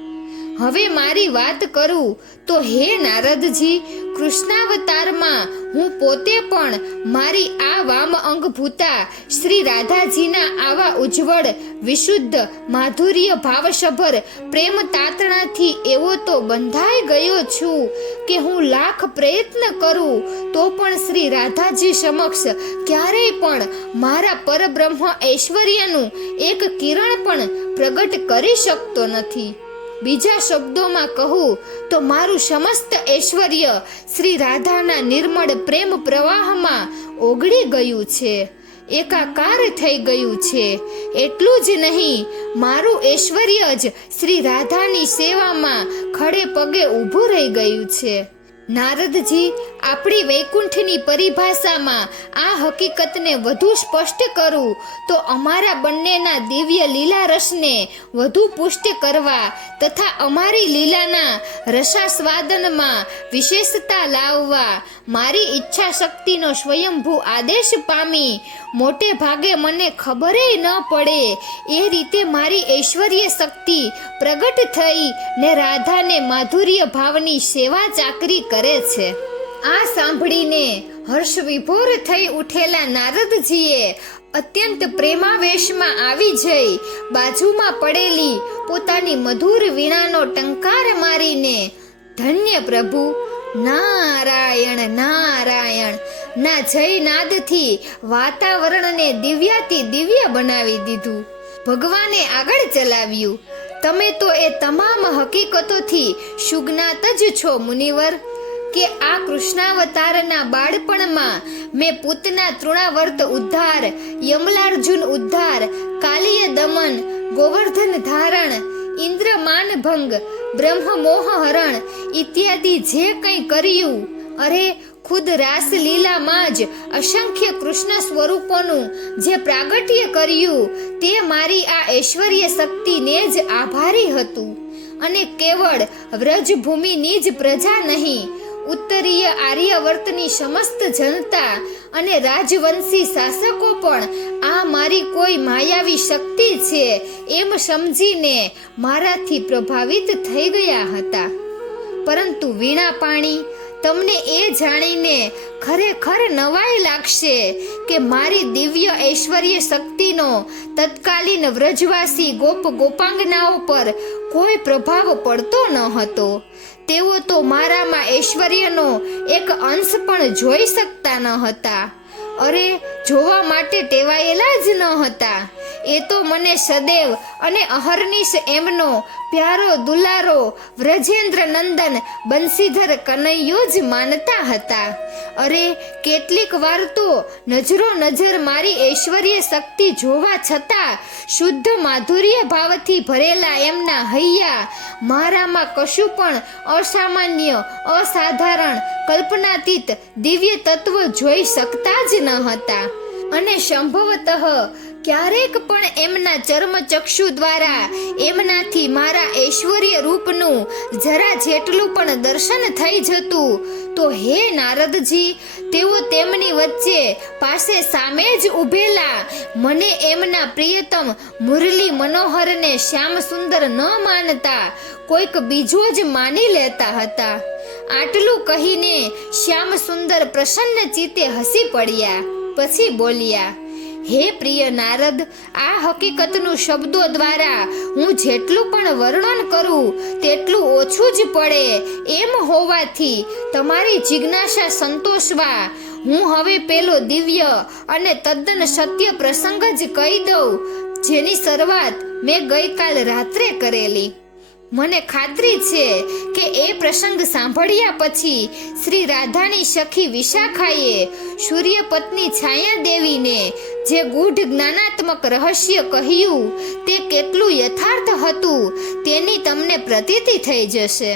હવે મારી વાત કરું તો હે નારદજી, કૃષ્ણાવતારમાં હું પોતે પણ મારી આ વામ અંગભૂતા શ્રી રાધાજીના આવા ઉજ્જવળ વિશુદ્ધ માધુર્ય ભાવસભર પ્રેમ તાતણાથી એવો તો બંધાઈ ગયો છું કે હું લાખ પ્રયત્ન કરું તો પણ શ્રી રાધાજી સમક્ષ ક્યારેય પણ મારા પરબ્રહ્મ ઐશ્વર્યનું એક કિરણ પણ પ્રગટ કરી શકતો નથી. બીજા શબ્દોમાં કહું તો મારું સમસ્ત ઐશ્વર્ય શ્રી રાધાના નિર્મળ પ્રેમ પ્રવાહમાં ઓગળી ગયું છે, એકાકાર થઈ ગયું છે. એટલું જ નહીં, મારું ઐશ્વર્ય જ શ્રી રાધાની સેવામાં ખડે પગે ઊભું રહી ગયું છે. નારદજી, આપણી વૈકુંઠની પરિભાષામાં આ હકીકતને વધુ સ્પષ્ટ કરું તો અમારા બંનેના દિવ્ય લીલા રસને વધુ પુષ્ટ કરવા તથા અમારી લીલાના રસાસ્વાદનમાં વિશેષતા લાવવા મારી ઈચ્છા શક્તિનો સ્વયંભૂ આદેશ પામી મોટે ભાગે મને ખબરે ન પડે એ રીતે મારી ઐશ્વર્ય શક્તિ પ્રગટ થઈ ને રાધાને માધુર્ય ભાવની સેવા ચાકરી કરે છે. આ સાંભળીને હર્ષ વિભોર થઈ ઉઠેલા નારદજીએ અત્યંત પ્રેમાવેશમાં આવી જઈ બાજુમાં પડેલી પોતાની મધુર વીણાનો ટંકાર મારીને ધન્ય પ્રભુ, નારાયણ નારાયણ ના જયનાદથી વાતાવરણને દિવ્યાતિ દિવ્ય બનાવી દીધું. ભગવાને આગળ ચલાવ્યું. તમે તો એ તમામ હકીકતોથી સુજ્ઞાત જ છો મુનિવર કે આ કૃષ્ણાવતારના બાળપણમાં મેં પૂતના તૃણાવર્ત ઉદ્ધાર, યમલાર્જુન ઉદ્ધાર, કાલિય દમન, ગોવર્ધન ધારણ, ઇન્દ્રમાન ભંગ, બ્રહ્મમોહ હરણ ઇત્યાદિ જે કંઈ કર્યું, અરે ખુદ રાસલીલામાં જ અસંખ્ય કૃષ્ણ સ્વરૂપોનું જે પ્રાગટ્ય કર્યું તે મારી આ ઐશ્વર્ય શક્તિને જ આભારી હતું. અને કેવળ વ્રજભૂમિની જ પ્રજા નહીં, ઉત્તરીય આર્યવર્તની સમસ્ત જનતા અને રાજવંશી શાસકો પણ આ મારી કોઈ માયાવી શક્તિ છે એમ સમજીને મારાથી પ્રભાવિત થઈ ગયા હતા. પરંતુ વીણા પાણી, તમને એ જાણીને ખરેખર નવાઈ લાગશે કે મારી દિવ્ય ઐશ્વર્ય શક્તિનો તત્કાલીન વ્રજવાસી ગોપ ગોપાંગનાઓ પર કોઈ પ્રભાવ પડતો ન હતો. તેઓ તો મારામાં ઐશ્વર્યનો એક અંશ પણ જોઈ શકતા ન હતા. અરે, જોવા માટે ટેવાયેલા જ ન હતા. એ તો મને સદૈવ અને અહર્નિશ એમનો પ્યારો દુલારો વ્રજેન્દ્ર નંદન બંસીધર કનૈયો જ માનતા હતા. અરે, કેટલીક વાર તો નજરો નજર મારી ઐશ્વર્ય શક્તિ જોવા છતાં શુદ્ધ માધુર્ય ભાવથી ભરેલા એમના હૈયા મારામાં કશું પણ અસામાન્ય, અસાધારણ, કલ્પનાતીત દિવ્ય તત્વ જોઈ શકતા જ ન હતા. અને સંભવતઃ ક્યારેક પણ એમના ચર્મચક્ષુ દ્વારા એમનાથી મારા ઐશ્વર્ય રૂપનું જરા જેટલું પણ દર્શન થઈ જતું તો હે નારદજી, તેઓ તેમની વચ્ચે પાસે સામે જ ઊભેલા મને એમના પ્રિયતમ મુરલી મનોહરને શ્યામ સુંદર ન માનતા કોઈક બીજો જ માની લેતા હતા. આટલું કહીને શ્યામ સુંદર પ્રસન્ન ચિત્તે હસી પડ્યા. પછી બોલ્યા, હે પ્રિય નારદ, આ હકીકતનું શબ્દો દ્વારા હું જેટલું પણ વર્ણન કરું તેટલું ઓછું જ પડે. એમ હોવાથી તમારી જિજ્ઞાસા સંતોષવા હું હવે પેલો દિવ્ય અને તદ્દન સત્ય પ્રસંગ જ કહી દઉં, જેની શરૂઆત મેં ગઈકાલ રાત્રે કરેલી. મને ખાતરી છે કે એ પ્રસંગ સાંભળ્યા પછી શ્રી રાધાની સખી વિશાખાએ સૂર્યપત્ની છાયાદેવીને જે ગૂઢ જ્ઞાનાત્મક રહસ્ય કહ્યું તે કેટલું યથાર્થ હતું તેની તમને પ્રતીતિ થઈ જશે.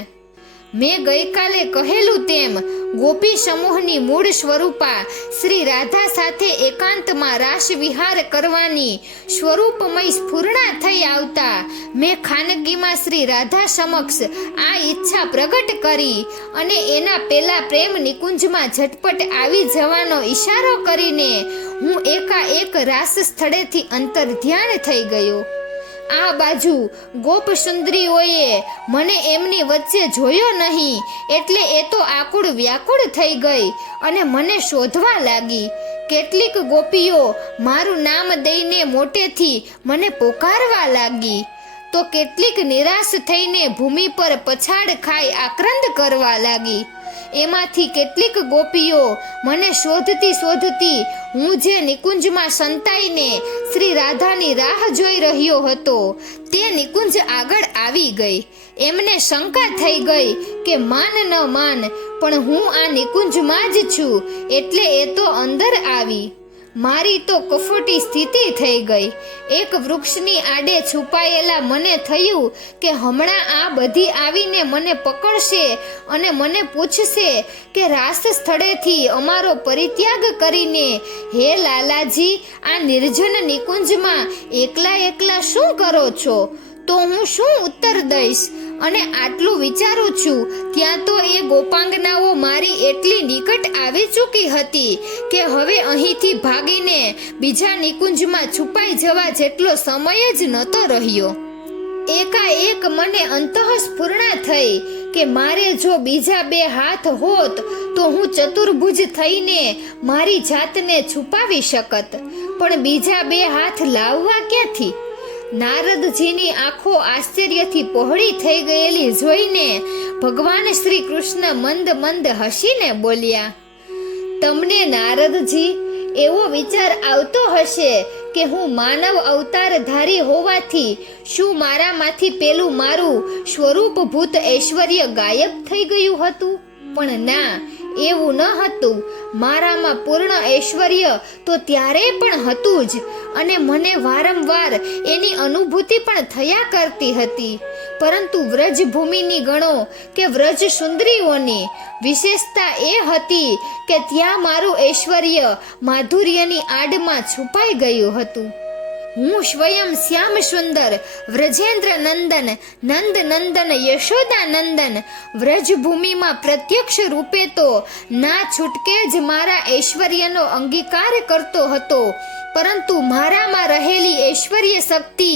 મેં ગઈકાલે કહેલું તેમ ગોપી સમૂહની મૂળ સ્વરૂપા શ્રી રાધા સાથે એકાંતમાં રાસ વિહાર કરવાની સ્વરૂપમય સ્ફુરણા થઈ આવતા મેં ખાનગીમાં શ્રી રાધા સમક્ષ આ ઈચ્છા પ્રગટ કરી અને એના પેલા પ્રેમ નિકુંજમાં ઝટપટ આવી જવાનો ઈશારો કરીને હું એકાએક રાસ સ્થળેથી અંતર ધ્યાન થઈ ગયો. આ બાજુ ગોપ સુંદરીઓએ મને એમની વચ્ચે જોયો નહીં એટલે એ તો આકુળ વ્યાકુળ થઈ ગઈ અને મને શોધવા લાગી. કેટલીક ગોપીઓ મારું નામ દઈને મોટેથી મને પોકારવા લાગી તો કેટલીક નિરાશ થઈને ભૂમિ પર પછાડ ખાઈ આક્રંદ કરવા લાગી. એમાંથી કેટલીક ગોપીઓ મને શોધતી શોધતી હું જે નિકુંજમાં સંતાઈને શ્રી રાધાની રાહ જોઈ રહ્યો હતો તે નિકુંજ આગળ આવી ગઈ. એમને શંકા થઈ ગઈ કે માન ન માન પણ હું આ નિકુંજમાં જ છું એટલે એ તો અંદર આવી. મારી તો કફોટી સ્થિતિ થઈ ગઈ. એક વૃક્ષની આડે છુપાયેલા મને થયું કે હમણાં આ બધી આવીને મને પકડશે અને મને પૂછશે કે રાસ સ્થળેથી અમારો પરિત્યાગ કરીને હે લાલાજી, આ નિર્જન નિકુંજમાં એકલા એકલા શું કરો છો? તો હું શું ઉત્તર દઈશ? અને આટલું વિચારું છું ત્યાં તો એ ગોપાંગનાઓ મારી એટલી નિકટ આવી ચૂકી હતી કે હવે અહીંથી ભાગીને બીજા નિકુંજમાં છુપાઈ જવા જેટલો સમય જ નહોતો રહ્યો. એકાએક મને અંતઃસ્ફુરણા થઈ કે મારે જો બીજા 2 હાથ હોત તો હું ચતુર્ભુજ થઈને મારી જાતને છુપાવી શકત, પણ બીજા 2 હાથ લાવવા ક્યાંથી? નારદજીની આંખો આશ્ચર્યથી પહોળી થઈ ગયેલી જોઈને ભગવાન શ્રી કૃષ્ણ મંદ મંદ હસીને બોલ્યા, તમને નારદજી એવો વિચાર આવતો હશે કે હું માનવ અવતાર ધારી હોવાથી શું મારામાંથી પેલું મારું સ્વરૂપભૂત ઐશ્વર્ય ગાયબ થઈ ગયું હતું? પણ ના, એવું ન હતું. મારામાં પૂર્ણ ઐશ્વર્ય તો ત્યારે પણ હતું જ અને મને વારંવાર એની અનુભૂતિ પણ થયા કરતી હતી. પરંતુ વ્રજભૂમિની ગણો કે વ્રજ સુંદરીઓની વિશેષતા એ હતી કે ત્યાં મારું ઐશ્વર્ય માધુર્યની આડમાં છુપાઈ ગયું હતું. હું સ્વયં શ્યામ સુંદર વ્રજેન્દ્ર નંદન નંદ નંદન યશોદા નંદન વ્રજભૂમિમાં પ્રત્યક્ષ રૂપે તો ના છૂટકે જ મારા ઐશ્વર્યનો અંગીકાર કરતો હતો, પરંતુ મારામાં રહેલી ઐશ્વર્ય શક્તિ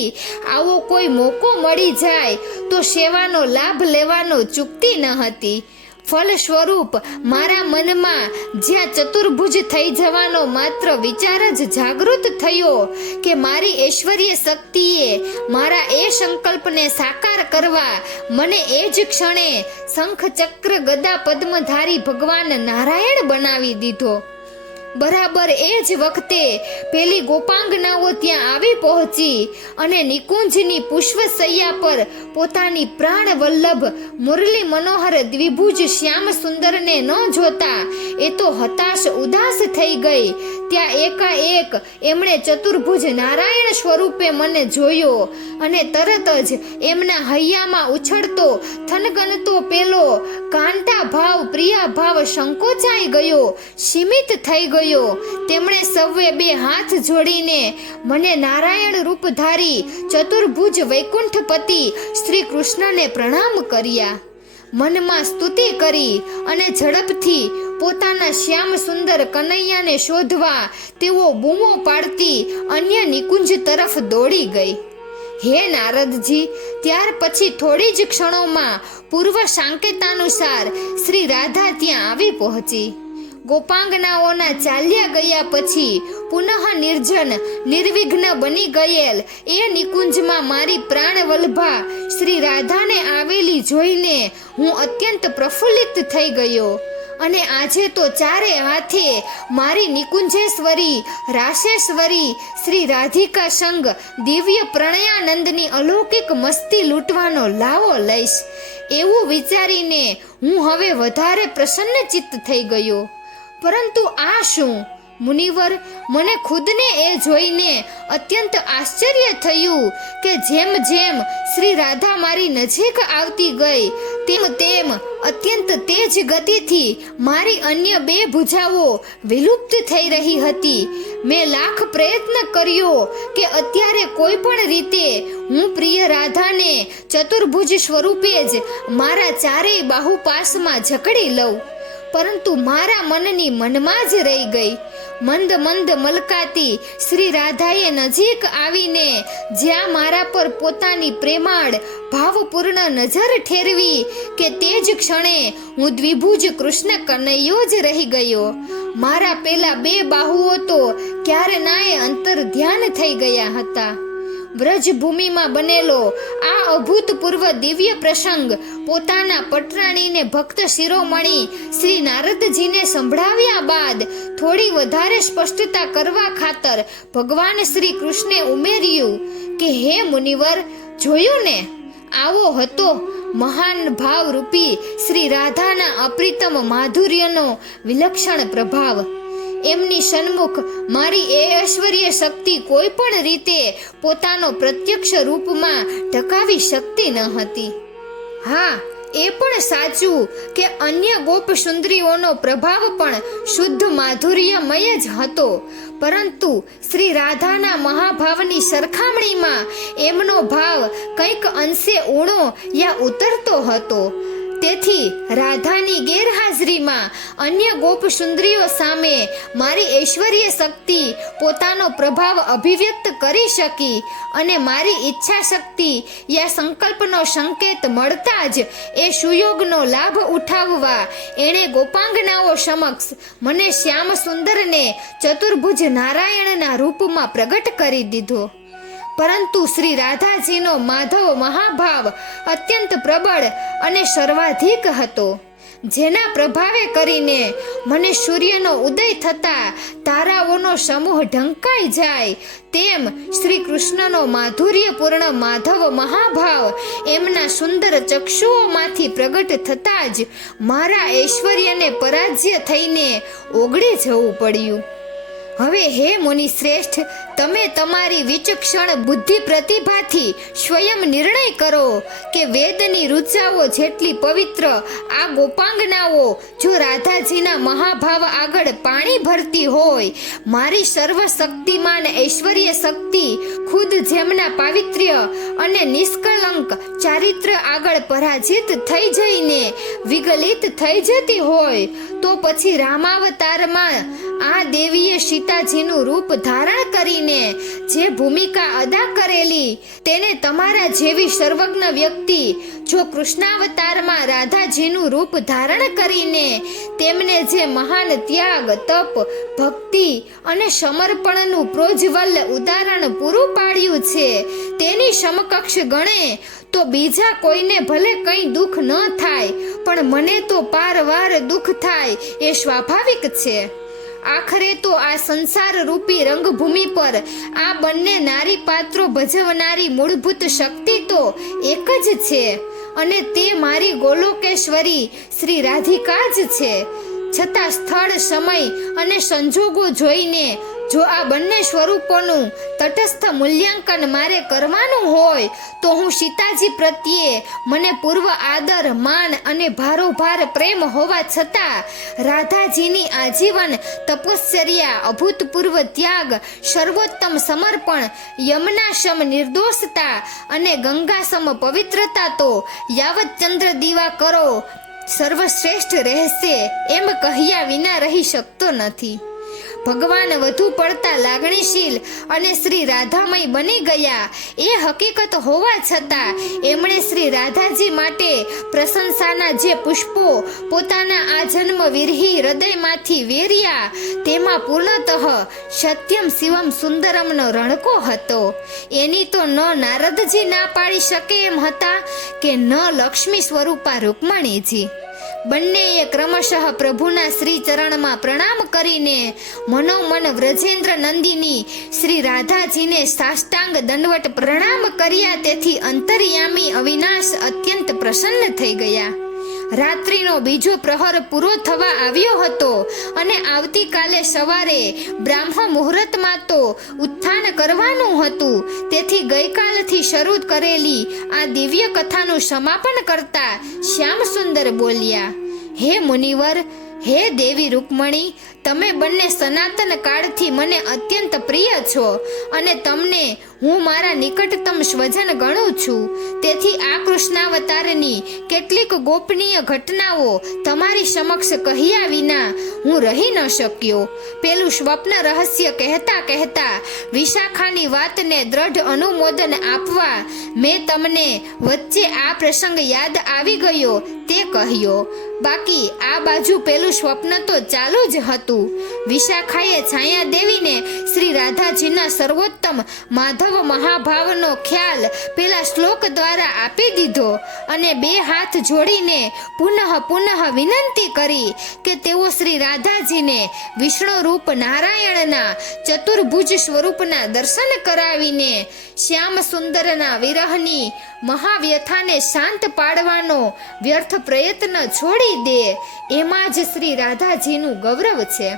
આવો કોઈ મોકો મળી જાય તો સેવાનો લાભ લેવાનો ચૂકતી ન હતી. ફલ સ્વરૂપ મારા મનમાં જ્યાં ચતુર્ભુજ થઈ જવાનો માત્ર વિચાર જ જાગૃત થયો કે મારી ઐશ્વર્ય શક્તિએ મારા એ સંકલ્પને સાકાર કરવા મને એ જ ક્ષણે શંખ ચક્ર ગદા પદ્મધારી ભગવાન નારાયણ બનાવી દીધો. બરાબર એ જ વખતે પેલી ગોપાંગનાઓ ત્યાં આવી પહોંચી અને નિકુંજની પુષ્પશૈયા પર પોતાની પ્રાણ વલ્લભ મુરલી મનોહર દ્વિભુજ શ્યામ સુંદરને ન જોતા એ તો હતાશ ઉદાસ થઈ ગઈ. ત્યાં એકાએક એમણે ચતુર્ભુજ નારાયણ સ્વરૂપે મને જોયો અને તરત જ એમના હૈયામાં ઉછળતો થનગનતો પેલો કાંતા ભાવ પ્રિયા ભાવ સંકોચાઈ ગયો, સીમિત થઈ ગયો. તેમણે સૌએ 2 હાથ જોડીને મને નારાયણ રૂપધારી ચતુર્ભુજ વૈકુંઠપતિ શ્રી કૃષ્ણને પ્રણામ કર્યા. મનમાં સ્તુતિ કરી અને ઝડપથી પોતાના શ્યામ સુંદર કનૈયાને શોધવા તેઓ બૂમો પાડતી અન્ય નિકુંજ તરફ દોડી ગઈ. હે નારદજી, ત્યાર પછી થોડી જ ક્ષણોમાં પૂર્વ સાંકેતાનુસાર શ્રી રાધા ત્યાં આવી પહોંચી. ગોપાંગનાઓના ચાલ્યા ગયા પછી પુનઃ નિર્જન નિર્વિઘ્ન બની ગયેલ એ નિકુંજમાં મારી પ્રાણવલ્ભા શ્રી રાધાને આવેલી જોઈને હું અત્યંત પ્રફુલ્લિત થઈ ગયો અને આજે તો ચારે હાથે મારી નિકુંજેશ્વરી રાશેશ્વરી શ્રી રાધિકા સંગ દિવ્ય પ્રણયાનંદની અલૌકિક મસ્તી લૂંટવાનો લાવો લઈશ એવું વિચારીને હું હવે વધારે પ્રસન્નચિત્ત થઈ ગયો. પરંતુ આ શું મુનિવર, મને ખુદને એ જોઈને અત્યંત આશ્ચર્ય થયું કે જેમ જેમ શ્રી રાધા મારી નજીક આવતી ગઈ તેમ તેમ અત્યંત તેજ ગતિથી મારી અન્ય બે ભુજાઓ વિલુપ્ત થઈ રહી હતી. મેં લાખ પ્રયત્ન કર્યો કે અત્યારે કોઈ પણ રીતે હું પ્રિય રાધાને ચતુર્ભુજ સ્વરૂપે જ મારા ચારેય બાહુપાસમાં જકડી લઉં, પરંતુ મારા મનની મનમાં જ રહી ગઈ. મંદ મંદ મલકાતી શ્રી રાધાએ નજીક આવીને જ્યાં મારા પર પોતાની પ્રેમાળ ભાવપૂર્ણ નજર ઠેરવી કે તે જ ક્ષણે હું દ્વિભુજ કૃષ્ણ કનૈયો જ રહી ગયો. મારા પેલા બે બાહુઓ તો ક્યારે નાય અંતર ધ્યાન થઈ ગયા હતા. વ્રજભૂમિમાં બનેલો આ અભૂતપૂર્વ દિવ્ય પ્રસંગ પોતાના પટરાણીને ભક્ત શિરોમણી શ્રી નારદજીને સંભળાવ્યા બાદ થોડી વધારે સ્પષ્ટતા કરવા ખાતર ભગવાન શ્રી કૃષ્ણે ઉમેર્યું કે હે મુનિવર, જોયું ને, આવો હતો મહાન ભાવરૂપી શ્રી રાધાના અપ્રિતમ માધુર્યનો વિલક્ષણ પ્રભાવ. એમની સન્મુખ મારી એ ઐશ્વર્ય શક્તિ કોઈ પણ રીતે પોતાનો પ્રત્યક્ષ રૂપમાં ટકાવી શકતી ન હતી. હા, એ પણ સાચું કે અન્ય ગોપ સુંદરીઓનો પ્રભાવ પણ શુદ્ધ માધુર્યમય જ હતો, પરંતુ શ્રી રાધાના મહાભાવની સરખામણીમાં એમનો ભાવ કંઈક અંશે ઊણો યા ઉતરતો હતો. તેથી રાધાની ગેરહાજરીમાં અન્ય ગોપ સુંદરીઓ સામે મારી ઐશ્વર્ય શક્તિ પોતાનો પ્રભાવ અભિવ્યક્ત કરી શકી અને મારી ઈચ્છા શક્તિ યા સંકલ્પનો સંકેત મળતા જ એ સુયોગનો લાભ ઉઠાવવા એણે ગોપાંગનાઓ સમક્ષ મને શ્યામ સુંદરને ચતુર્ભુજ નારાયણના રૂપમાં પ્રગટ કરી દીધો. પરંતુ શ્રી રાધાજીનો માધવ મહાભાવ અત્યંત પ્રબળ અને સર્વાધિક હતો, જેના પ્રભાવે કરીને મને સૂર્યનો ઉદય થતા તારાઓનો સમૂહ ઢંકાઈ જાય તેમ શ્રી કૃષ્ણનો માધુર્યપૂર્ણ માધવ મહાભાવ એમના સુંદર ચક્ષુઓમાંથી પ્રગટ થતા જ મારા ઐશ્વર્યને પરાજ્ય થઈને ઓગળી જવું પડ્યું. હવે હે મુનિ શ્રેષ્ઠ, તમે તમારી વિચક્ષણ બુદ્ધિ પ્રતિભાથી સ્વયં નિર્ણય કરો કે વેદની ઋચાઓ જેટલી પવિત્ર આ ગોપાંગનાઓ જો રાધાજીના મહાભાવ આગળ પાણી ભરતી હોય, મારી સર્વશક્તિમાન ઐશ્વર્ય શક્તિ ખુદ જેમના પાવિત્ર્ય અને નિષ્કલંક ચારિત્ર આગળ પરાજિત થઈ જઈને વિગલિત થઈ જતી હોય, તો પછી રામાવતારમાં આ દેવીએ સીતાજીનું રૂપ ધારણ કરીને જે ભૂમિકા અદા કરેલી તેને તમારા જેવી સર્વજ્ઞ વ્યક્તિ જો કૃષ્ણાવતારમાં રાધાજીનું રૂપ ધારણ કરીને તેમને જે મહાન ત્યાગ, તપ, ભક્તિ અને સમર્પણનું પ્રોજ્વલ ઉદાહરણ પૂરું પાડ્યું છે તેની સમકક્ષ ગણે તો બીજા કોઈને ભલે કંઈ દુઃખ ન થાય, પણ મને તો પારવાર દુઃખ થાય એ સ્વાભાવિક છે. આખરે તો આ સંસાર રૂપી રંગભૂમિ પર આ બંને નારી પાત્રો ભજવનારી મૂળભૂત શક્તિ તો એક જ છે અને તે મારી ગોલોકેશ્વરી શ્રી રાધિકા જ છે. છતાં સ્થળ, સમય અને સંજોગો જોઈને જો આ બંને સ્વરૂપોનું તટસ્થ મૂલ્યાંકન મારે કરવાનું હોય તો હું સીતાજી પ્રત્યે મને પૂર્વ આદર, માન અને ભારોભાર પ્રેમ હોવા છતાં રાધાજીની આજીવન તપશ્ચર્યા, અભૂતપૂર્વ ત્યાગ, સર્વોત્તમ સમર્પણ, યમનાસમ નિર્દોષતા અને ગંગાસમ પવિત્રતા તો યાવત ચંદ્ર દીવા કરો સર્વશ્રેષ્ઠ રહેશે એમ કહ્યા વિના રહી શકતો નથી. ભગવાન વધુ પડતા લાગણીશીલ અને શ્રી રાધામય બની ગયા એ હકીકત હોવા છતાં એમણે શ્રી રાધાજી માટે પ્રશંસાના જે પુષ્પો પોતાના આ જન્મ વિરહી હૃદયમાંથી વેર્યા તેમાં પૂર્ણતઃ સત્યમ શિવમ સુંદરમનો રણકો હતો. એની તો ન નારદજી ના પાડી શકે એમ હતા કે ન લક્ષ્મી સ્વરૂપા રૂકમણીજી. બંનેએ ક્રમશઃ પ્રભુના શ્રી ચરણમાં પ્રણામ કરીને મનોમન વ્રજેન્દ્ર નંદિની શ્રી રાધાજીને સાષ્ટાંગ દંડવટ પ્રણામ કર્યા. તેથી અંતર્યામી અવિનાશ અત્યંત પ્રસન્ન થઈ ગયા. રાત્રિનો બીજો પ્રહર પૂરો થવા આવ્યો હતો અને આવતીકાલે સવારે બ્રાહ્મ મુહૂર્તમાં તો ઉત્થાન કરવાનું હતું. તેથી ગઈકાલથી શરૂ કરેલી આ દિવ્ય કથાનું સમાપન કરતા શ્યામ સુંદર બોલ્યા, હે મુનિવર, હે દેવી રૂકમણી, તમે બંને સનાતન કાળથી મને અત્યંત પ્રિય છો અને તમને હું મારા નિકટતમ સ્વજન ગણું છું. તેથી આ કૃષ્ણાવતારની કેટલીક ગોપનીય ઘટનાઓ તમારી સમક્ષ કહ્યા વિના હું રહી ન શક્યો. પેલું સ્વપ્ન રહસ્ય કહેતા કહેતા વિશાખાની વાતને દ્રઢ અનુમોદન આપવા મેં તમને વચ્ચે આ પ્રસંગ યાદ આવી ગયો તે કહ્યો. બાકી આ બાજુ પેલું સ્વપ્ન તો ચાલુ જ હતું. વિશાખાએ છાયા દેવીને શ્રી રાધાજીના સર્વોત્તમ માધવ મહાભાવનો ખ્યાલ પેલા શ્લોક દ્વારા આપી દીધો અને બે હાથ જોડીને પુનઃ વિનંતી કરી કે તેઓ શ્રી રાધાજીને વિષ્ણુ રૂપ નારાયણના ચતુર્ભુજ સ્વરૂપના દર્શન કરાવીને શ્યામ સુંદરના વિરહની મહાવ્યથાને શાંત પાડવાનો વ્યર્થ પ્રયત્ન છોડી દે. એમાં જ શ્રી રાધાજીનું ગૌરવ છે.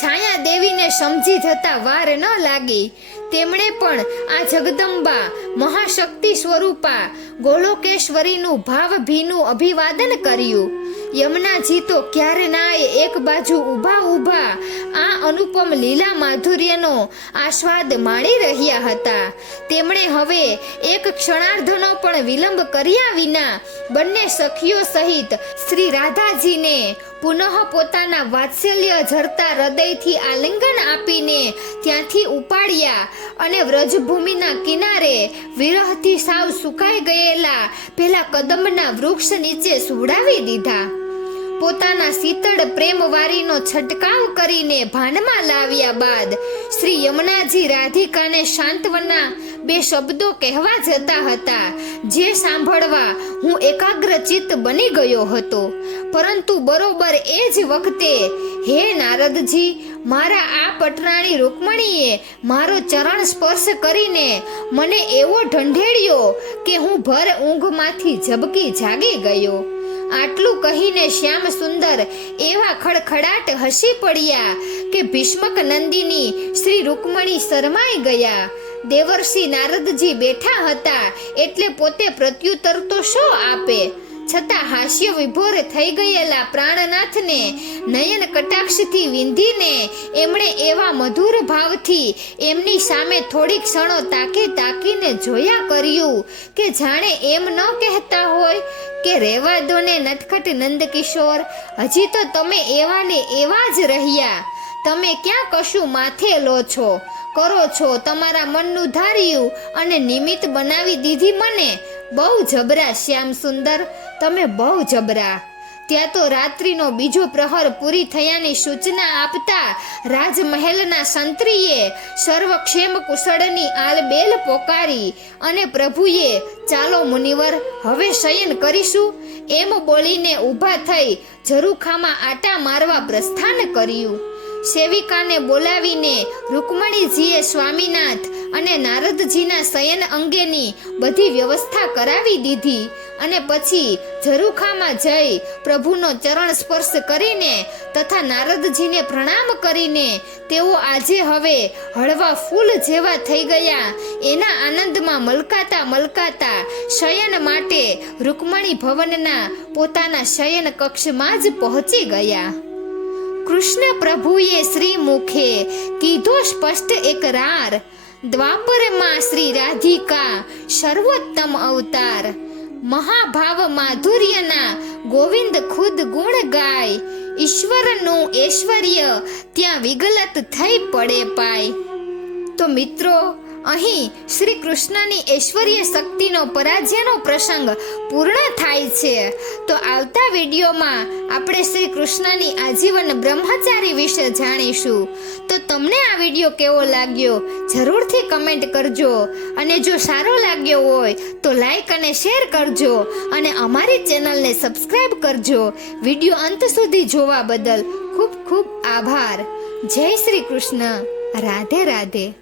છાયા દેવીને સમજી જતા વાર ન લાગી. તેમણે પણ આ જગદંબા મહાશક્તિ સ્વરૂપા ગોલોકેશ્વરીનું ભાવભીનું અભિવાદન કર્યું. યમુનાજી તો ક્યારે નાય એક બાજુ ઊભા આ અનુપમ લીલા માધુર્યનો આસ્વાદ માણી રહ્યા હતા. તેમણે હવે એક ક્ષણાર્ધનો પણ વિલંબ કર્યા વિના બંને સખીઓ સહિત શ્રી રાધાજીને પુનઃ પોતાના વાત્સલ્ય ઝરતા હૃદયથી આલિંગન આપીને ત્યાંથી ઉપાડ્યા અને વ્રજભૂમિના કિનારે વિરહથી સાવ સુકાઈ ગયેલા પેલા કદમના વૃક્ષ નીચે સુવડાવી દીધા. પોતાના શીતળ પ્રેમવારીનો છંટકાવ કરીને ભાનમાં લાવ્યા બાદ શ્રી યમુનાજી રાધિકાને સાંત્વના બે શબ્દો કહેવા જતા હતા, જે સાંભળવા હું એકાગ્રચિત્ત બની ગયો હતો. પરંતુ બરોબર એ જ વખતે, હે નારદજી, મારા આ પટરાણી રૂકમણીએ મારો ચરણ સ્પર્શ કરીને મને એવો ઢંઢેડ્યો કે હું ભર ઊંઘમાંથી ઝબકી જાગી ગયો. આટલું કહીને શ્યામ સુંદર એવા ખડખડાટ હસી પડ્યા કે ભીષ્મક નંદિની શ્રી રૂકમણી શરમાઈ ગયા. દેવર્ષિ નારદજી બેઠા હતા એટલે પોતે પ્રત્યુત્તર તો શો આપે, છતાં હાસ્ય વિભોર થઈ ગયેલા પ્રાણનાથને નયન કટાક્ષથી વિંધીને એમણે એવા મધુર ભાવથી એમની સામે થોડી ક્ષણો તાકીને જોયા કર્યું કે જાણે એમ ન કહેતા હોય કે રહેવા દો ને નટખટ નંદકિશોર, હજી તો તમે એવા ને એવા જ રહ્યા. તમે ક્યાં કશું માથે લો છો, કરો છો તમારા મનનું ધાર્યું અને નિમિત્ત બનાવી દીધી મને. બહુ જબરા શ્યામ સુંદર, તમે બહુ જબરા. ત્યાં તો રાત્રિનો બીજો પ્રહર પૂરી થયાની સૂચના આપતા રાજમહેલના સંત્રીએ સર્વક્ષેમ કુશળની આલબેલ પોકારી અને પ્રભુએ ચાલો મુનિવર હવે શયન કરીશું એમ બોલીને ઊભા થઈ ઝરૂખામાં આટા મારવા પ્રસ્થાન કર્યું. સેવિકાને બોલાવીને રૂકમણીજીએ સ્વામીનાથ અને નારદજીના શયન અંગેની બધી વ્યવસ્થા કરાવી દીધી અને પછી ઝરૂખામાં જઈ પ્રભુનો ચરણ સ્પર્શ કરીને તથા નારદજીને પ્રણામ કરીને તેઓ આજે હવે હળવા ફૂલ જેવા થઈ ગયા એના આનંદમાં મલકાતા શયન માટે રૂકમણી ભવનના પોતાના શયન કક્ષમાં જ પહોંચી ગયા. કૃષ્ણ પ્રભુએ શ્રી મુખે કીધો સ્પષ્ટ એકરાર, દ્વાપરમાં શ્રી રાધિકા સર્વોત્તમ અવતાર. મહાભાવ માધુર્યના ગોવિંદ ખુદ ગુણ ગાય, ઈશ્વરનું ઐશ્વર્ય ત્યાં વિગલત થઈ પડે પાય. તો મિત્રો, અહીં શ્રી કૃષ્ણની ઐશ્વર્ય શક્તિનો પરાજયનો પ્રસંગ પૂર્ણ થાય છે. તો આવતા વિડીયોમાં આપણે શ્રી કૃષ્ણની આજીવન બ્રહ્મચારી વિશે જાણીશું. તો તમને આ વિડીયો કેવો લાગ્યો જરૂરથી કમેન્ટ કરજો, અને જો સારો લાગ્યો હોય તો લાઈક અને શેર કરજો, અને અમારી ચેનલને સબસ્ક્રાઇબ કરજો. વિડીયો અંત સુધી જોવા બદલ ખૂબ ખૂબ આભાર. જય શ્રી કૃષ્ણ. રાધે રાધે.